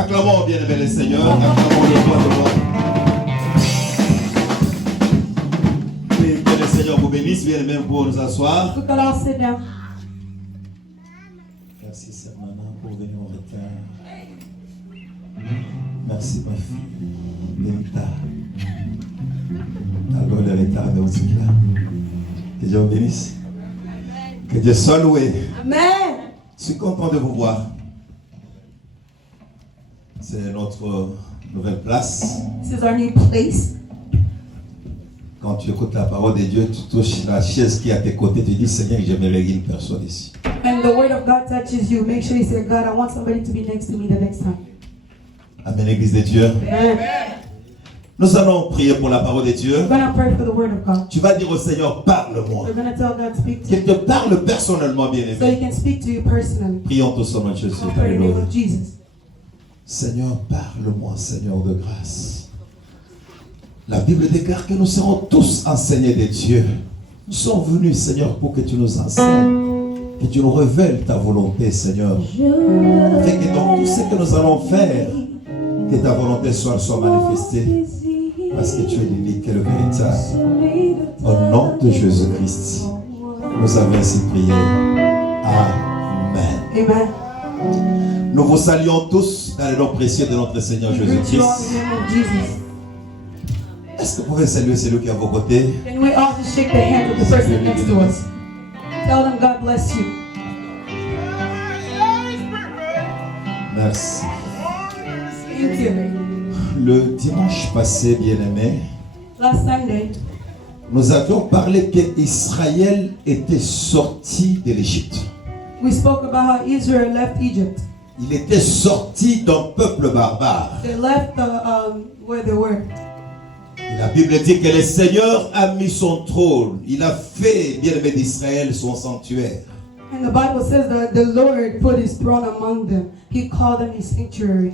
Acclamons bien aimé le Seigneur. Acclamons le roi de roi. Oui, que le Seigneur vous bénisse. Bien aimé pour nous asseoir. We could all sit down. Merci, sœur maman, pour venir en retard. Merci, ma fille. Benita. Alors, le retard de aussi là. Que Dieu vous bénisse. Que Dieu soit loué. Amen. Je suis content de vous voir. C'est notre nouvelle place. This is our new place. Quand tu écoutes la parole de Dieu, tu touches la chaise qui est à tes côtés, tu dis Seigneur, j'aimerais une personne ici. And the word of God touches you. Make sure you say, God, I want somebody to be next to me the next time. Amen, Église de Dieu. Amen. Nous allons prier pour la parole de Dieu. We're going to pray for the word of God. Tu vas dire au Seigneur, parle-moi. We're going to tell God to speak to Qu'il you. te parle personnellement, bien So aimé. he can speak to you personally. Prions tous au nom de Jésus. I'll pray in the name Alléluia. of Jesus. Seigneur, parle-moi, Seigneur de grâce. La Bible déclare que nous serons tous enseignés de Dieu. Nous sommes venus, Seigneur, pour que tu nous enseignes, que tu nous révèles ta volonté, Seigneur. Fait que dans tout ce que nous allons faire, que ta volonté soit manifestée, parce que tu es l'unique et le véritable. Au nom de Jésus-Christ, nous avons ainsi prié. Amen. Amen. Nous vous saluons tous dans le nom précieux de notre Seigneur We greet you all in Jésus-Christ. the name of Jesus. Est-ce que vous pouvez saluer celui qui est à vos côtés? Can we all just shake the hand of the person next to us? Tell them God bless you. Merci. Thank you. Le dimanche passé, bien-aimé, Last Sunday, nous avions parlé qu'Israël était sorti de l'Égypte. we spoke about how Israel left Egypt. Il était sorti d'un peuple barbare. They left where they were. Et la Bible dit que le Seigneur a mis son trône. Il a fait, bien-aimé d'Israël, son sanctuaire. And the Bible says that the Lord put his throne among them. He called them his sanctuary.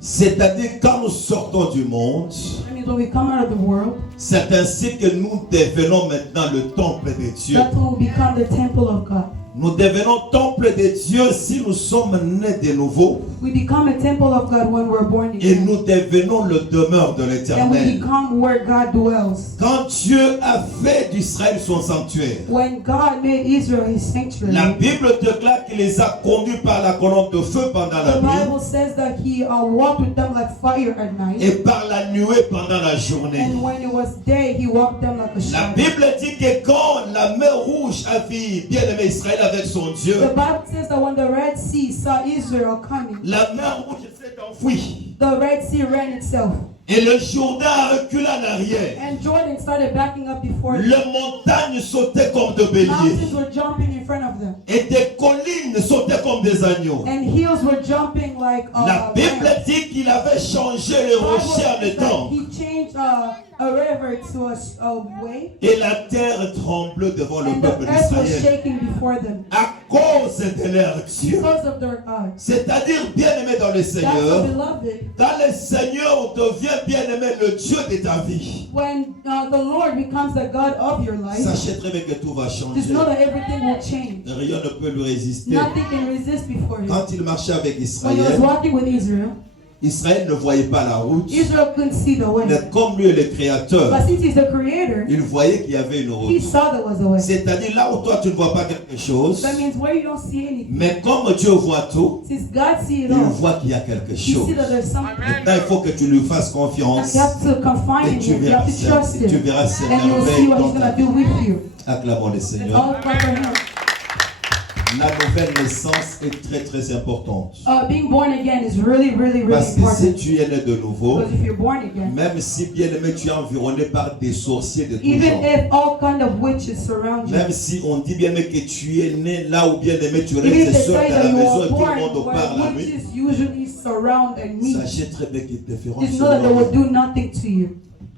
C'est-à-dire, quand nous sortons du monde, That means when we come out of the world, c'est ainsi que nous devenons maintenant le temple de Dieu. that's when we become the temple of God. Nous devenons temple de Dieu si nous sommes nés de nouveau. We become a temple of God when we're born Et again. nous devenons le demeure de And we l'Éternel. become where God dwells. Quand Dieu a fait d'Israël son sanctuaire, When God made Israel his la sanctuary, Bible déclare qu'il les a conduits par la colonne de feu pendant la the nuit Bible says that he walked with them like fire at night. et par la nuée pendant la journée. And when it was day, he walked them like a La shadow. Bible dit que quand la mer rouge a vu bien-aimé Israël avec son Dieu, The Bible says that when the Red Sea saw Israel coming, la mer rouge s'est enfuie. the Red Sea ran itself. Et le Jourdain a reculé en arrière. And Jordan started backing up before them. Les montagnes sautaient comme de béliers. Mountains were jumping in front of them. Et des collines sautaient comme des agneaux. And hills were jumping like La Bible lambs. dit qu'il avait changé les The Bible rochers en says that étang. he changed a river to a way. Et la terre tremblait devant le And peuple the earth was d'Israël shaking before them à cause de leur Dieu. because of their God. C'est-à-dire bien-aimé dans le That's the Seigneur. beloved. Quand le Seigneur devient bien-aimé le Dieu de ta vie, When the Lord becomes the God of your life, sachez très bien que tout va just changer. know that everything will change. Rien ne peut lui résister. Nothing can resist before him. Quand il marchait avec When he was Israël, walking with Israel, Israël ne voyait pas la route. Israel couldn't see the way. Mais comme lui est le créateur, But since he's the creator, il voyait qu'il y avait une he route. saw there was a way. C'est-à-dire là où toi tu ne vois pas quelque chose, That means where you don't see anything. mais comme Dieu voit tout, Since God sees it il all, voit qu'il y a quelque you chose. see that there's something. Maintenant, il faut que tu lui fasses And confiance you have to confide et in tu him. You verras, have to trust et tu him. verras ses And you will see merveilles what dans he's ta going to vie. do with you. Acclamons le Let's Seigneur. all clap for him. La nouvelle naissance est très très importante. Being born again is really, really, really Parce que si important. tu es né de nouveau, Because if you're born again, même si bien aimé tu es environné par des sorciers de tout even genre, if all kind of witches surround you, même si on dit bien aimé que tu es né là où bien aimé tu even if restes they seul say dans that la you maison were et tout le born monde parle where à lui, witches usually surround and meet, sachez très bien qu'ils te feront just know that they will seulement. do nothing to you.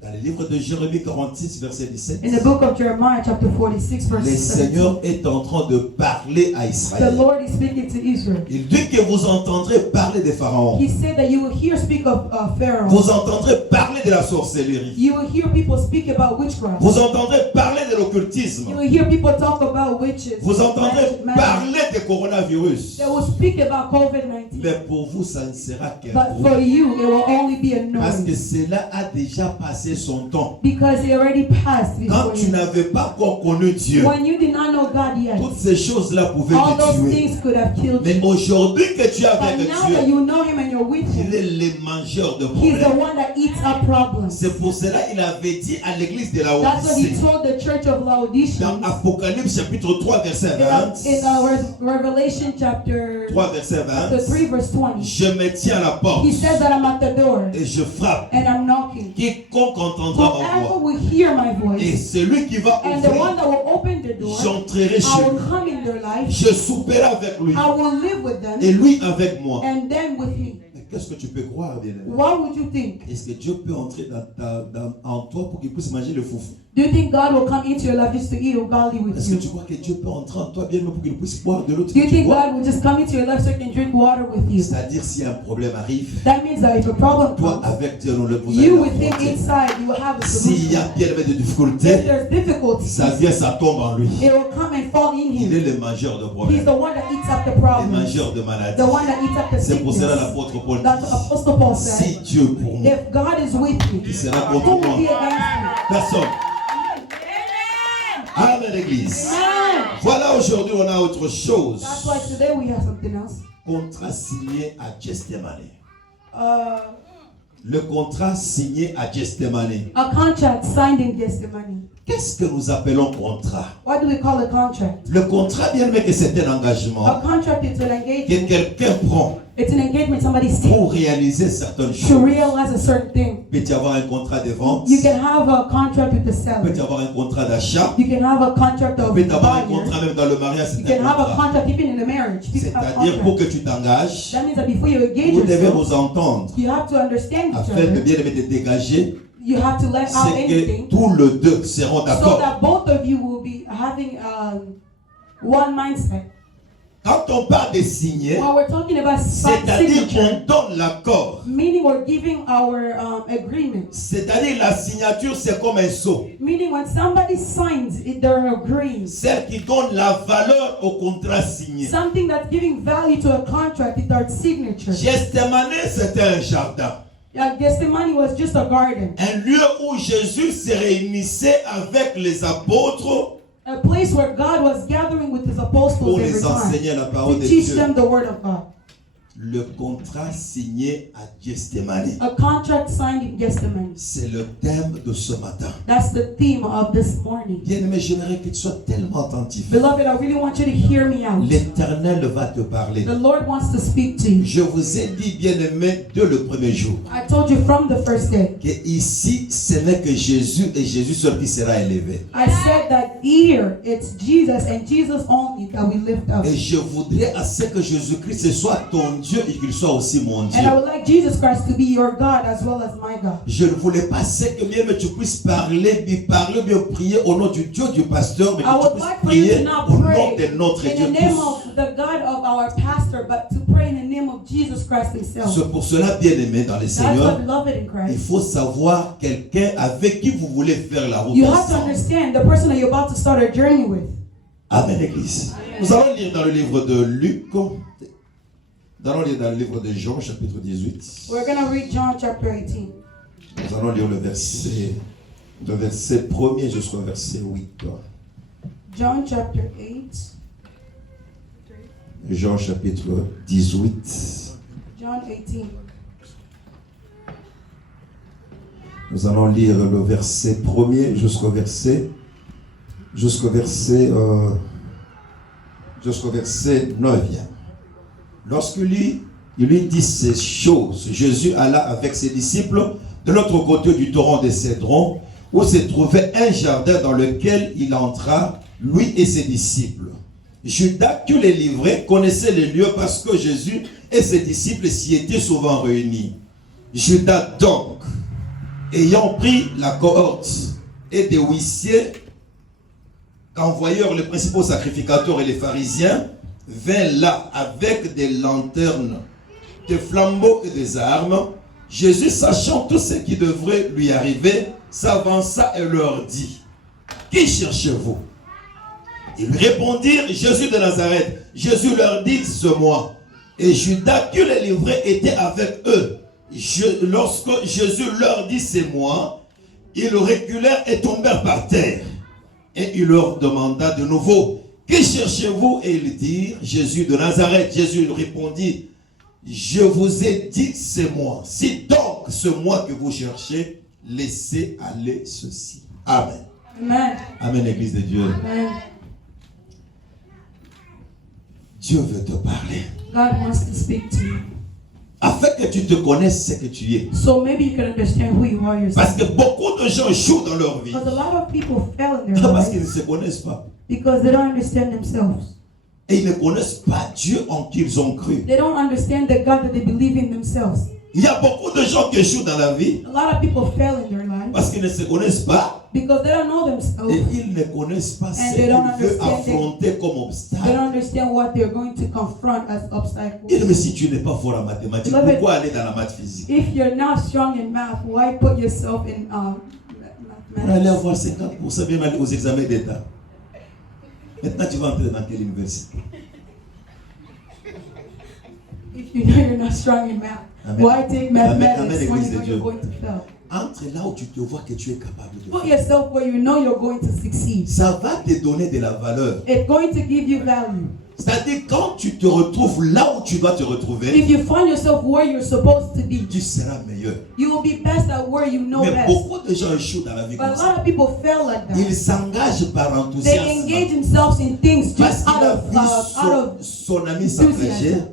Dans le livre de Jérémie 46, verset 17, In the book of Jeremiah, chapter 46, verse le 17, Seigneur est en train de parler à the Israël. Lord is speaking to Israel. Il dit que vous entendrez parler des pharaons. He said that you will hear speak of Pharaoh. Vous entendrez parler de la sorcellerie. You will hear people speak about witchcraft. Vous entendrez parler de l'occultisme. You will hear people talk about witches. Vous entendrez magic. parler des coronavirus. They will speak about COVID-19. Mais pour vous, ça ne sera qu'un But bruit. for you, it will only be a Parce que noise. cela a déjà passé son temps. Because it already passed Quand before tu you. n'avais pas encore connu Dieu, When you did not know God yet, toutes ces choses-là pouvaient all those te tuer. things could have killed Mais you. aujourd'hui que tu es avec But now that Dieu, you know Him and you're with il Him, est le mangeur de He's the problèmes. one that eats up problems. C'est pour cela qu'il avait dit à l'église de That's what He Laodicée, told the church of dans Laodicea. Apocalypse chapitre 3 verset 20, In Revelation chapter 3 verset 20, 3 verse 20, je me tiens à la porte He says that I'm at the door et je frappe. and I'm knocking. Quiconque entendra ma Whoever voix will hear my et voice, celui qui va and the one ouvrir, that will open the door, j'entrerai I chez will lui. come in their life, Je souperai avec lui I will live with et them, lui avec moi. and then with Him. Mais qu'est-ce que tu peux croire, bien-aimé? What would you think? Est-ce que Dieu peut entrer en toi pour qu'il puisse manger le foufou? Do you think God will come into your life just to eat ugali with Est-ce que tu you? crois que Dieu peut entrer en toi, bien-aimé, pour qu'il puisse boire de l'eau Do you que tu think bois? God will just come into your life so He can drink water with you? C'est-à-dire, si un problème arrive, That means that if a problem toi, comes, avec Dieu, vous allez you with Him l'affronter. inside, you will have a S'il y a solution. bien-aimé de If difficultés, there's difficulties, ça vient, ça tombe en lui. it will come and fall in Il est Him. le mangeur de He's problèmes, the one that eats up the le problems, mangeur de maladies. the one that eats up the C'est pour cela sickness. l'apôtre Paul That's what Apostle Paul dit, si said. Dieu pour moi, If God is with me, qui sera who contre will moi? be against Personne. Amen, l'église. me? Amen. Voilà, aujourd'hui, on a autre chose. That's why today we have something else. Contrat signé à Gethsemane. Uh, Le contrat signé à Gethsemane. a contract signed in Gethsemane. Qu'est-ce que nous appelons contrat? What do we call a contract? Le contrat, bien aimé, que c'est un A engagement contract is an que engagement. quelqu'un prend It's an engagement somebody's taking pour réaliser certaines to choses. realize a certain thing. Peut y avoir un contrat de vente, You can have a contract with the peut y seller. avoir un contrat d'achat, You can have a contract of peut y avoir un buyer. contrat même dans le mariage, You c'est can un have a contrat. contract even in the marriage. People have C'est-à-dire pour contracts. que tu t'engages, That means that before you engage vous devez yourself, vous entendre you have to understand each afin de other. bien aimer te dégager. You have to let out C'est que anything tous les deux seront so d'accord. that both of you will be having one mindset. Quand on parle de signer, While we're talking about c'est-à-dire signature, qu'on donne l'accord. meaning we're giving our agreement. C'est-à-dire la signature, c'est comme un sceau. Meaning when somebody signs, they're agreeing. Celle qui donne la valeur au contrat signé. Something that's giving value to a contract is our signature. Gethsemane, c'était un jardin. Gethsemane was just a garden. Un lieu où Jésus se réunissait avec les apôtres A place where God was gathering with His apostles pour every les time enseigner la parole to de teach Dieu. them the Word of God. Le contrat signé à Gethsemane. A contract signed in Gethsemane. C'est le thème de ce matin. That's the theme of this morning. Bien-aimé, j'aimerais que tu sois tellement attentif. Beloved, I really want you to hear me out. L'Éternel va te parler. The Lord wants to speak to you. Je vous ai dit, bien-aimé, dès le premier jour, I told you from the first day. que ici, ce n'est que Jésus et Jésus seul qui sera élevé. I said that here it's Jesus and Jesus only that we lift up. Et je voudrais à ce que Jésus-Christ soit ton Dieu et qu'il soit aussi mon Dieu. And I would like Jesus Christ to be your God as well as my God. Je ne voulais pas que bien tu puisses parler, bien prier au nom du Dieu du pasteur, mais I que tu would puisses like for you to prier not au nom pray de notre in Dieu the name tous. of the God of our pastor, but to pray in the name of Jesus Christ Himself. C'est pour cela, bien-aimé dans le That's Seigneur, what beloved in il Christ. faut savoir quelqu'un avec qui vous voulez faire la route You have to ensemble. understand the person that you're about to start a journey with. Amen, Église. Nous allons lire dans le livre de Luc. Nous allons lire dans le livre de Jean, chapitre 18. We're going to read John chapter 18. Nous allons lire le verset 1er jusqu'au verset 8. John chapter 8. Jean, chapitre 18. John 18. Nous allons lire le verset 1er jusqu'au verset 9e. Lorsqu'il lui dit ces choses, Jésus alla avec ses disciples de l'autre côté du torrent de Cédron, où se trouvait un jardin dans lequel il entra, lui et ses disciples. Judas, qui les livrait, connaissait les lieux parce que Jésus et ses disciples s'y étaient souvent réunis. Judas donc ayant pris la cohorte et des huissiers qu'envoyèrent les principaux sacrificateurs et les pharisiens, vint là avec des lanternes, des flambeaux et des armes. Jésus, sachant tout ce qui devrait lui arriver, s'avança et leur dit: qui cherchez-vous? Ils lui répondirent: Jésus de Nazareth. Jésus leur dit: c'est moi. Et Judas qui les livrait était avec eux. Lorsque Jésus leur dit: c'est moi, ils reculèrent et tombèrent par terre. Et il leur demanda de nouveau: qui cherchez-vous? Et ils dirent: Jésus de Nazareth. Jésus répondit: je vous ai dit, c'est moi. Si donc c'est moi que vous cherchez, laissez aller ceci. Amen. Amen. Amen, Église de Dieu. Amen. Dieu veut te parler. God wants to speak to you. Afin que tu te connaisses ce que tu es. So maybe you can understand who you are yourself. Parce que beaucoup de gens échouent dans leur vie. Because a lot of people fail in their Parce qu'ils lives ne se connaissent pas. because they don't understand themselves. Et ils ne connaissent pas Dieu en qui ils ont cru. They don't understand the God that they believe in themselves. Il y a beaucoup de gens qui échouent dans la vie A lot of people fail in their lives parce qu'ils ne se connaissent pas because they don't know et themselves. ils ne connaissent pas ce And qu'ils they don't veulent understand affronter comme They obstacle. don't understand what they're going to confront as obstacles. Et mais si tu n'es pas fort en mathématiques, Beloved, pourquoi aller dans la maths physique? If you're not strong in math, why put yourself in Pour aller mathematics? avoir 50%, bien aller aux examens d'État. Maintenant, tu vas entrer dans quelle université? If you know you're not strong in math, Amen. why take mathematics Amen, when Église you de know Dieu. you're going to fail? Entre là où tu te vois que tu es capable de Put faire. yourself where you know you're going to succeed. Ça va te donner de la valeur. It's going to give you value. C'est-à-dire, quand tu te retrouves là où tu dois te If retrouver, you find yourself where you're supposed to be, tu seras meilleur. you will be best at where you know Mais best. beaucoup de gens échouent dans la vie But a comme ça. lot of people fail like that. Ils s'engagent par They enthousiasme. engage themselves in things Parce just qu'il a out vu of son ami s'engager, enthusiasm.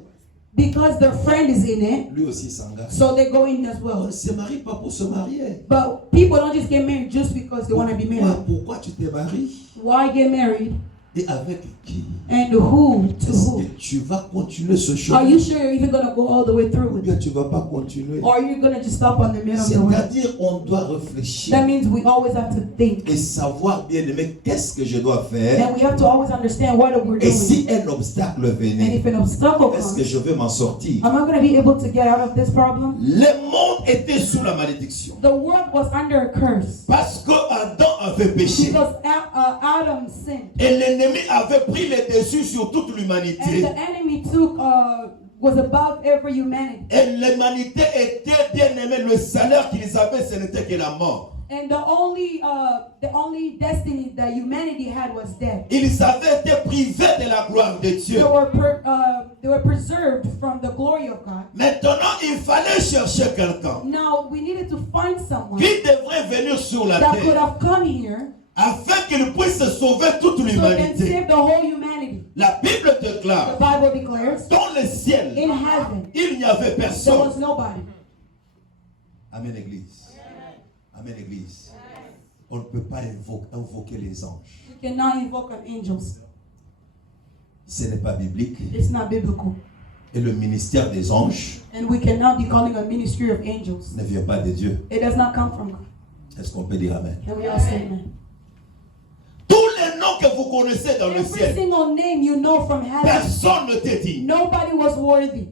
Because their friend is in it, lui aussi s'engage. so they go in as On well. ne se marie pas pour se marier. But people don't just get married just because they want to be married. Pourquoi tu te maries? Why get married? Et avec qui? And who to Est-ce who? que tu vas continuer ce Are chemin? you sure you're even going to go all the way through Ou with bien it? tu ne vas pas continuer? Or are you going to just stop on the middle of the way? C'est-à-dire, on doit réfléchir That means we always have to think. et savoir bien aimé qu'est-ce que je dois faire. And we have to always understand what we're Et si doing. un obstacle And venait, if an obstacle est-ce que comes, je vais m'en sortir? am I going to be able to get out of this problem? Le monde était sous la malédiction. The world was under a curse Parce que Adam avait péché. because Adam sinned. Et l'ennemi avait pris le dessus sur toute And l'humanité. the enemy was above every humanity. Et l'humanité était bien aimée. Le salaire qu'ils avaient, ce n'était que la mort. And the only destiny that humanity had was death. Ils avaient été privés de la gloire de Dieu. They were preserved from the glory of God. Maintenant, il fallait chercher quelqu'un Now we needed to find someone qui devrait venir sur la that could terre have come here afin qu'il puisse sauver toute so it can l'humanité. save the whole humanity. La Bible The déclare, Bible declares, dans le ciel, in heaven il n'y avait there personne. was nobody. Amen, Église. Amen, Église. On ne peut pas invoquer les anges. You cannot invoke angels. Ce n'est pas biblique. It's not biblical. Et le ministère des anges And we cannot be calling a ministry of angels. ne vient pas de Dieu. It does not come from God. Est-ce qu'on peut dire Amen? Can we all say amen? Tous les noms que vous connaissez dans le Every ciel, single name you know from heaven, personne ne t'a dit. nobody was worthy.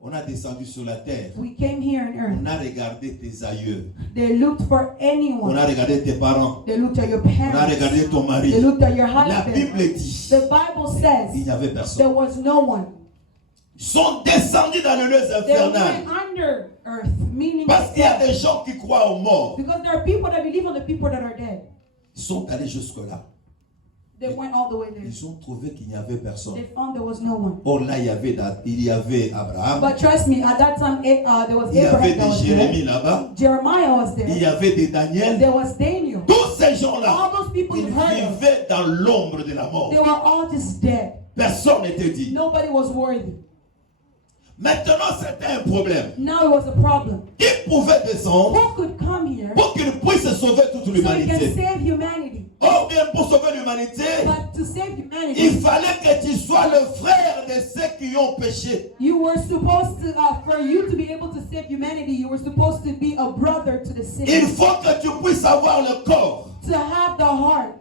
On a descendu sur la terre. We came here on earth. On a regardé tes aïeux. They looked for On anyone. a regardé tes parents. They looked at your On a parents. regardé ton mari. They looked at your La husband. Bible dit, The Bible il says n'y avait there personne. was no one. Ils sont descendus dans le lieu They infernal. went under earth, meaning Parce qu'il y a des gens qui croient aux morts. because there are people that believe on the people that are dead. Ils sont allés jusque-là. They went all the way there. Ils ont trouvé qu'il n'y avait personne. They found there was no one. Or là, il y avait Abraham. But trust me, at that time, there was Il y avait Abraham that des was Jérémie there. là-bas. Jeremiah was Il y there. avait des Daniel. There was Daniel. Tous ces gens-là, All those people ils you've heard of, vivaient dans l'ombre de la mort. they were all just dead. Personne n'était dit. Nobody was worthy. Maintenant, c'était un problème. Now it was a problem. Qui pouvait descendre Who could come here pour qu'il puisse sauver toute so he can l'humanité? save humanity? Or bien bien pour sauver l'humanité, But to save humanity, il fallait que tu sois le frère de ceux qui ont péché. you were supposed to, for you to be able to save humanity, you were supposed to be a brother to the Il sinners. faut que tu puisses avoir le corps. To have the heart.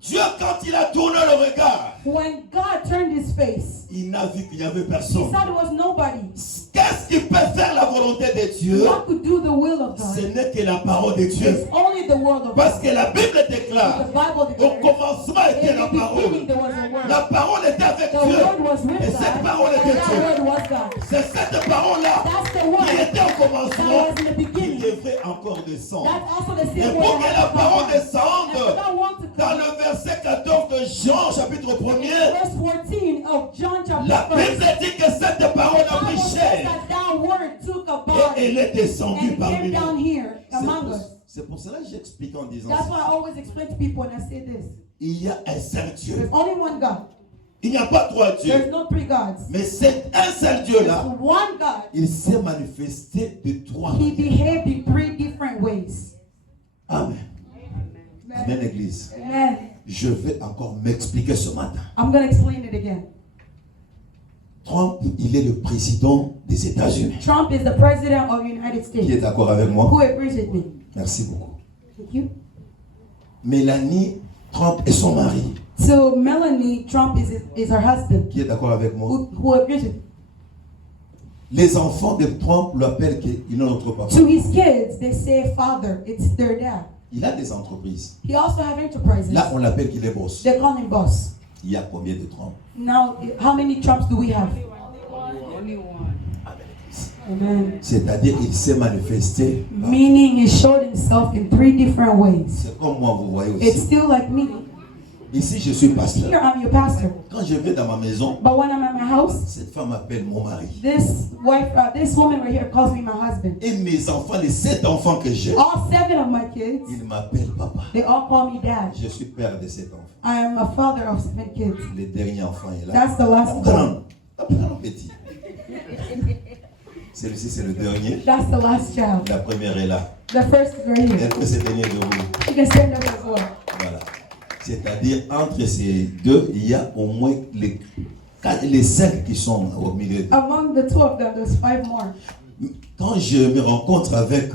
Dieu, quand il a tourné le regard, When God turned his face, il n'a vu qu'il n'y avait he personne. saw there was nobody. Qu'est-ce qui peut faire la volonté de Dieu? What could do the will of Ce God? n'est que la parole de Dieu. It's only the word of Parce God. que la Bible déclare, The Bible au declares, commencement était in la the beginning parole. there was a word. La parole était avec The Dieu. word was with Et cette God, parole and était that Dieu. word was God. C'est cette parole-là That's the qui word était au that commencement was in the qui beginning. devrait encore descendre. That's also the Et same pour word que la that parole has come down. And for descende, that one to dans come, le verset 14 de Jean, chapitre 1er, verse 14 of John la chapter 1. Bible dit que cette parole The a Bible pris says chair that that word took a et body elle est descendue and parmi came nous. down here C'est among pour- us. C'est pour cela que j'explique en disant That's why I ça. always explain to people when I say this. Il y a un seul There's Dieu. only one God. Il n'y a pas trois There's dieux. no three gods. Mais c'est un seul There's Dieu-là. one God. Il s'est manifesté de trois He manières. behaved in three different ways. Amen. Amen, Église. Amen. Je vais encore m'expliquer ce matin. I'm going to explain it again. Trump, il est le président des États-Unis. Trump is the president of the United Qui est States. d'accord avec moi? Who agrees with me? Merci beaucoup. Thank you. Mélanie Trump est son mari. So Melanie Trump is her husband. Qui est d'accord avec moi? Who agrees with me? Les enfants de Trump l'appellent qu'il est notre papa. To his kids, they say father. It's their dad. Il a des entreprises. He also have enterprises. Là, on l'appelle qu'il est boss. They call him boss. Il y a combien de Trump? Now, how many Trumps do we have? Amen. C'est-à-dire qu'il s'est manifesté. Meaning he showed himself in three different ways. C'est comme moi, vous voyez It's aussi. still like me. Ici, je suis Here pasteur. I'm your pastor. Quand je vais dans ma maison, But when I'm at my house, cette femme m'appelle mon mari. this woman right here calls me my husband. Et mes enfants, les 7 enfants que j'ai, All 7 of my kids, ils m'appellent papa. they all call me dad. Je suis père de 7 enfants. I am a father of 7 kids. Le dernier enfant est là. That's the last one. Grand petit. Celui-ci, c'est le dernier. That's the last child. La première est là. The first is right here. Elle peut se tenir debout. You can stand up as well. Voilà. C'est-à-dire, entre ces deux, il y a au moins les 5 qui sont au milieu. Among the 2 of them, there's 5 more. Quand je me rencontre avec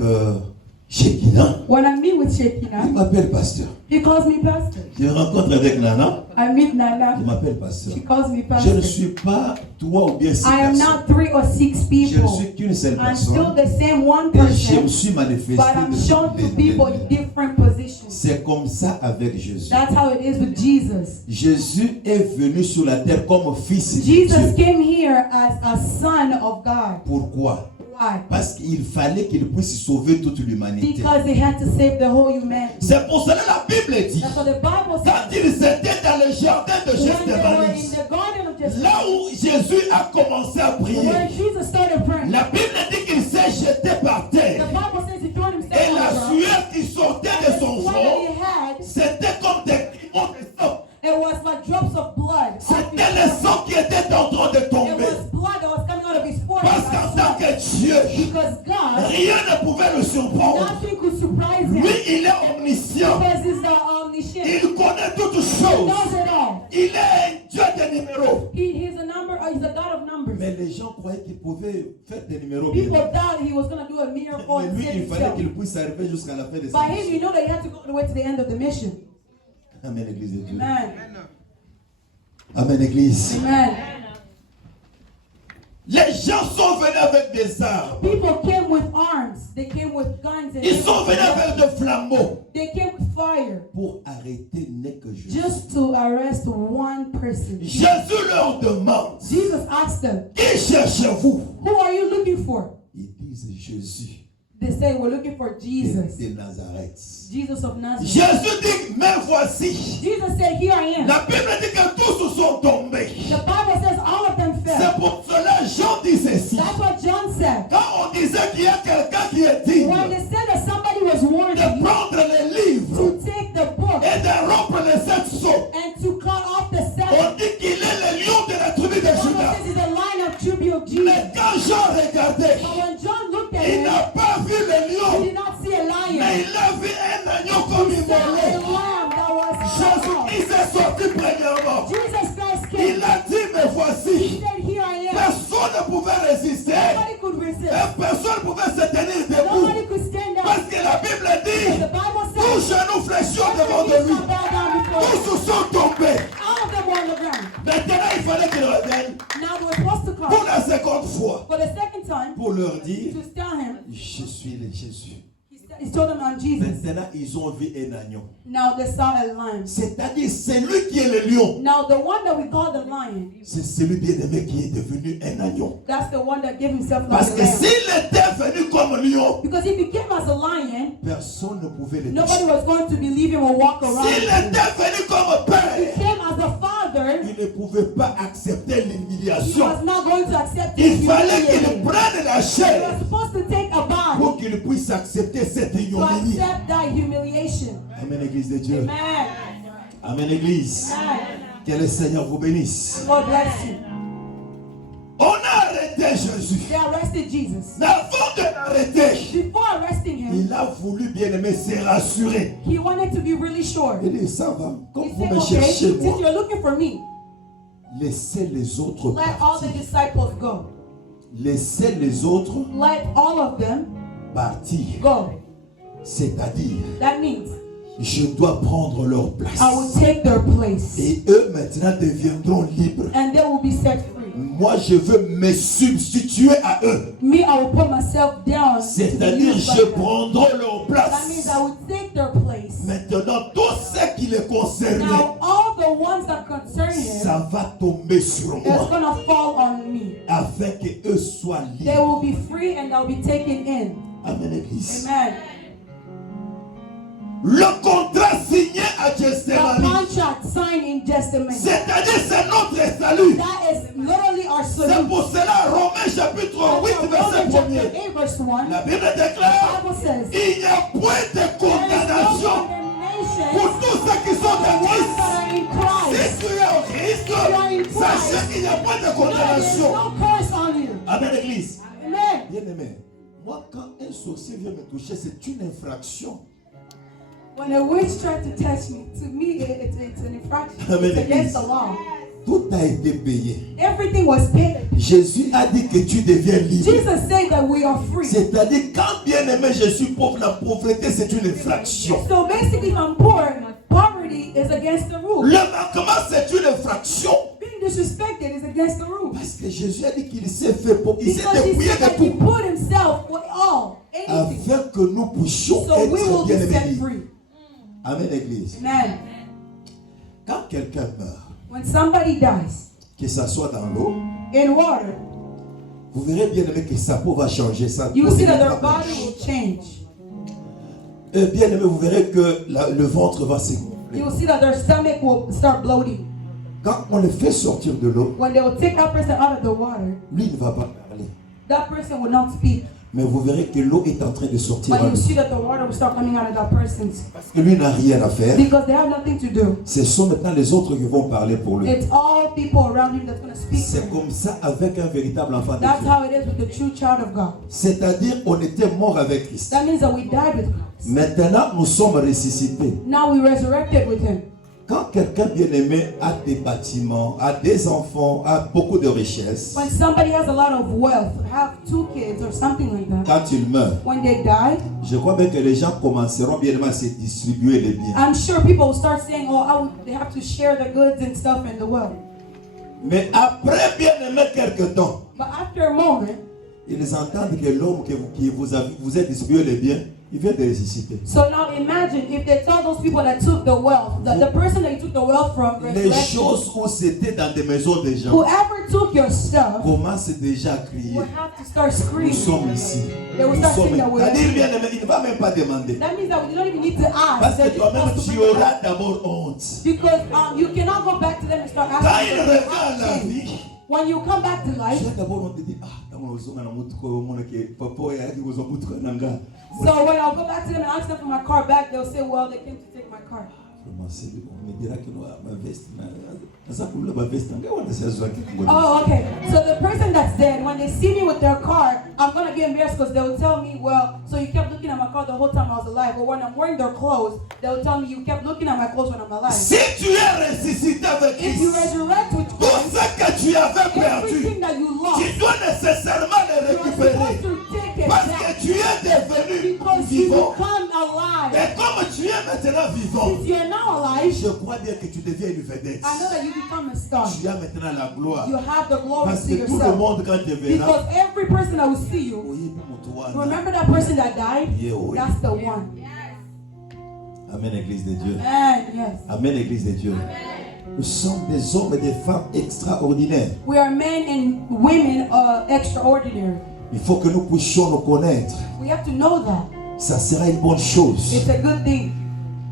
Shekina, When I meet with il Shekina, m'appelle pasteur. he calls me pastor. Je me rencontre avec Nana, I meet il Nana, m'appelle pasteur. she calls me Je pastor. ne suis pas 3 ou bien 6 I am personnes. not 3 or 6 Je ne people. suis qu'une seule I'm still personne. the same one Et je me person, suis manifesté but I'm shown de to people in different positions. C'est comme ça avec Jésus. That's how it is with Jesus. Jésus est venu sur la terre comme fils de Jesus Dieu. came here as a son of God. Pourquoi? Why? Parce qu'il fallait qu'il puisse sauver toute l'humanité. Because he had to save the whole humanity. C'est pour cela que la Bible dit, That's what the Bible says. quand ils étaient dans le jardin de When they were in Gethsémani, the garden of Gethsemane, là où Jésus a commencé à prier, when Jesus started praying, la Bible dit qu'il s'est jeté par the terre. Bible says he threw himself Et on la the ground. sueur qui sortait And de the son sweat that front, he had, c'était comme des crayons de sang. it was like drops of blood. C'était le sang qui était en train de It tomber. was blood that was coming out of his forehead. Parce qu'en as tant sweat. que Dieu, Because God, rien ne pouvait le surprendre. nothing could surprise Lui, him. il est omniscient. Because he's the omniscient. He Il connaît toutes knows choses. it all. Il est un Dieu des numéros. He's a God of numbers. Mais les gens croyaient qu'il pouvait faire des numéros People bien. doubted he was going to do a miracle Mais and lui, save il fallait himself. qu'il puisse arriver jusqu'à la fin de sa By him, you mission. know that he had to go all the way to the end of the mission. Amen, Église de Dieu. Amen. Amen, Église. Amen. Les gens sont venus avec des armes. People came with arms. They came with guns. And Ils sont venus avec des flambeaux they came with fire. pour arrêter n'est que Jésus. Just to arrest one person. Jésus leur demande, Jesus asked them, qui cherchez-vous? who are you looking for? Ils disent Jésus They say, we're looking for Jesus. de Nazareth. Jesus of Nazareth. Jésus dit, mais voici. Jesus said, here I am. La Bible dit que tous sont tombés. The Bible says all of them fell. C'est pour cela Jean dit ceci. That's what John said. Quand on disait qu'il y a quelqu'un qui est digne When they said that somebody was worthy de prendre les livres to take the book et de rompre les 7 sceaux, and to cut off the on seven, dit qu'il est le lion de la tribu de the Bible Judas. says he's the line of tribute of Jesus. Mais quand Jean regardait, But when John looked at il him, n'a pas vu le he lion, did not see a mais lion. il a vu un agneau comme He saw a immolé. lamb sorti premièrement, Jesus first il came. a dit, me He voici. said, here I am. Personne ne pouvait résister. Nobody could resist. Et personne ne pouvait se tenir debout. Nobody could stand Parce up. que la Bible dit, The Bible tous says, genoux fléchiront every devant knee de lui. shall bow down before him. Tous sont tombés. All of them were on the ground. Maintenant, il fallait qu'il revienne Now they were supposed to pour come la seconde fois. for the second time Pour leur dire, to tell him. je suis le Jésus. He told them, I'm Jesus. Maintenant, ils ont vu un agneau. Now they saw a lion. C'est-à-dire, c'est lui qui est le lion. Now the one that we call the lion, C'est celui bien-aimé qui est devenu un agneau. that's the one that gave himself Parce like que a lamb. s'il était venu comme lion, Because if he came as a lion, personne ne pouvait le nobody toucher. was going to believe him or walk around S'il with him. était venu comme He père, came as a father. il ne pouvait pas accepter He l'humiliation. was not going to accept Il his fallait qu'il humiliation. prenne la He was chair supposed to take a body pour qu'il puisse accepter cette to ignominie. accept that humiliation. Amen, Église de Dieu. Amen. Amen, Église. Amen. Que le Seigneur vous bénisse. God bless you. On a arrêté Jésus. They arrested Jesus. Mais avant de l'arrêter, Before arresting him, il a voulu bien aimer se rassurer. he wanted to be really sure. Il dit, ça va, comme He vous said, me okay, cherchez since moi, you're looking for me, laissez les autres let all the partir. disciples go. Laissez les autres Let all of them partir. go. C'est-à-dire, That means je dois prendre leur place. I will take their place. Et eux maintenant deviendront libres. And they will be set free. Moi, je veux me substituer à eux. Me, I will put myself down. to be C'est-à-dire, used je by them. prendrai leur That means place. I will take their place. Maintenant, tout ce qui les concerne, Now, all the ones that concern him ça va tomber sur is moi. going to fall on me. Afin qu'eux soient They libres. will be free and they'll be taken in. Amen, Église. Amen. Le contrat signé à The Gethsemane, contract signed in Gethsemane. c'est-à-dire c'est notre salut. That is literally our C'est solution. pour cela, Romains chapitre 8, verset Romans 1er. chapter 8, verse 1. La Bible The déclare, Bible says, il n'y a point de there is no condamnation condemnation pour tous ceux qui sont for the en ones Christ. that are in Christ. Si tu es en Christ, you are in Christ, sachez qu'il n'y a pas de there is condamnation. no curse on you. Amen, Église. Amen. Bien aimé, moi quand un sorcier vient me toucher, c'est une infraction. When a witch tried to touch me, to me it's an infraction. Amen. It's against the law. Tout a été payé. Everything was paid. Jésus a dit que tu deviens libre. Jesus said that we are free. C'est-à-dire, quand bien aimé je suis pauvre, la pauvreté c'est une infraction. So basically, if I'm poor, poverty is against the rule. Le manquement c'est une infraction. Being disrespected is against the rule. Parce que Jésus a dit qu'il s'est fait pauvre, il s'est Because he dépouillé said de that he tout. put himself with all, anything. Afin que nous puissions So we will être be bien set aimés. free. Amen, Église. Amen. Quand quelqu'un meurt, When somebody dies que ça soit dans l'eau, in water, vous verrez bien aimé que sa peau va changer. Sa you peau will see that deviendra their body blanche. will change. Et bien aimé, vous verrez que le ventre va se gonfler. You will see that their stomach will start bloating. Quand on le fait sortir de l'eau, When they will take that person out of the water, lui ne va pas parler. that person will not speak. Mais vous verrez que l'eau est en train de sortir But à you lui. see that the water will start coming out of that person's. Parce que lui n'a rien à faire. Because they have nothing to do. Ce sont maintenant les autres qui vont parler pour lui. It's all people around him that's going to speak. to C'est him. comme ça avec un véritable enfant de That's Dieu. how it is with the true child of God. C'est-à-dire, on était mort avec Christ. That means that we died with Christ. Maintenant, nous sommes ressuscités. Now we resurrected with him. Quand quelqu'un bien-aimé a des bâtiments, a des enfants, a beaucoup de richesses, When somebody has a lot of wealth, have 2 kids or something like that, quand il meurt, when they die, je crois bien que les gens commenceront bien à se distribuer les biens. I'm sure people will start saying, oh, they have to share the goods and stuff and the wealth. Mais après bien-aimé quelque temps, But after a moment, ils entendent que l'homme qui vous a distribué les biens, il vient de ressusciter. so now imagine if they tell those people that took the wealth, the person that you took the wealth from, Les resurrected, choses où c'était dans des maisons des gens whoever took your stuff commencent déjà à crier. will have to start Nous screaming. sommes ici. They will Nous start sommes saying that we're C'est-à-dire, here. bien-aimé, il ne va même pas demander. That means that you don't even need to ask. Parce They're que just toi-même, supposed to tu bring it auras up. d'abord honte. Because you cannot go back to them and start Quand asking il them revient how à to la change. vie, When you come back to life, tu d'abord on te dit, ah, dans mon ozonga na mutuko omona ke papa ya ki gozo mutuko nanga. so when I'll go back to them and ask them for my car back, they'll say, well, they came to take my car. Vraiment, c'est on me dira que ma veste na ça pour le veste nanga on se azwa ki ngoni. Oh, okay. So the person that's dead, when they see me with their car, I'm gonna get embarrassed because they will tell me, well, so you kept looking at my car the whole time I was alive. Or when I'm wearing their clothes, they will tell me you kept looking at my clothes when I'm alive. Si tu es ressuscité avec If you Christ, resurrect with tout Christ, ce que tu avais perdu, everything that you lost, tu dois nécessairement le you are récupérer. supposed to take it Parce back. que tu es devenu Because you vivant. become alive. Et comme tu es maintenant vivant, Since you're now alive, je crois bien que tu deviens une vedette. I know that you become a star. Tu as maintenant la gloire. You have the glory Parce to que tout le yourself. monde, quand te verra, Because every person that will see you, oui, pour toi, remember that person that died? yeah, oui. That's the one. Amen, Église de Dieu. And yes, Amen, Église de Dieu. Nous sommes des hommes et des femmes extraordinaires. we are men and women extraordinary. Il faut que nous puissions nous connaître. We have to know that. Ça sera une bonne chose. It's a good thing.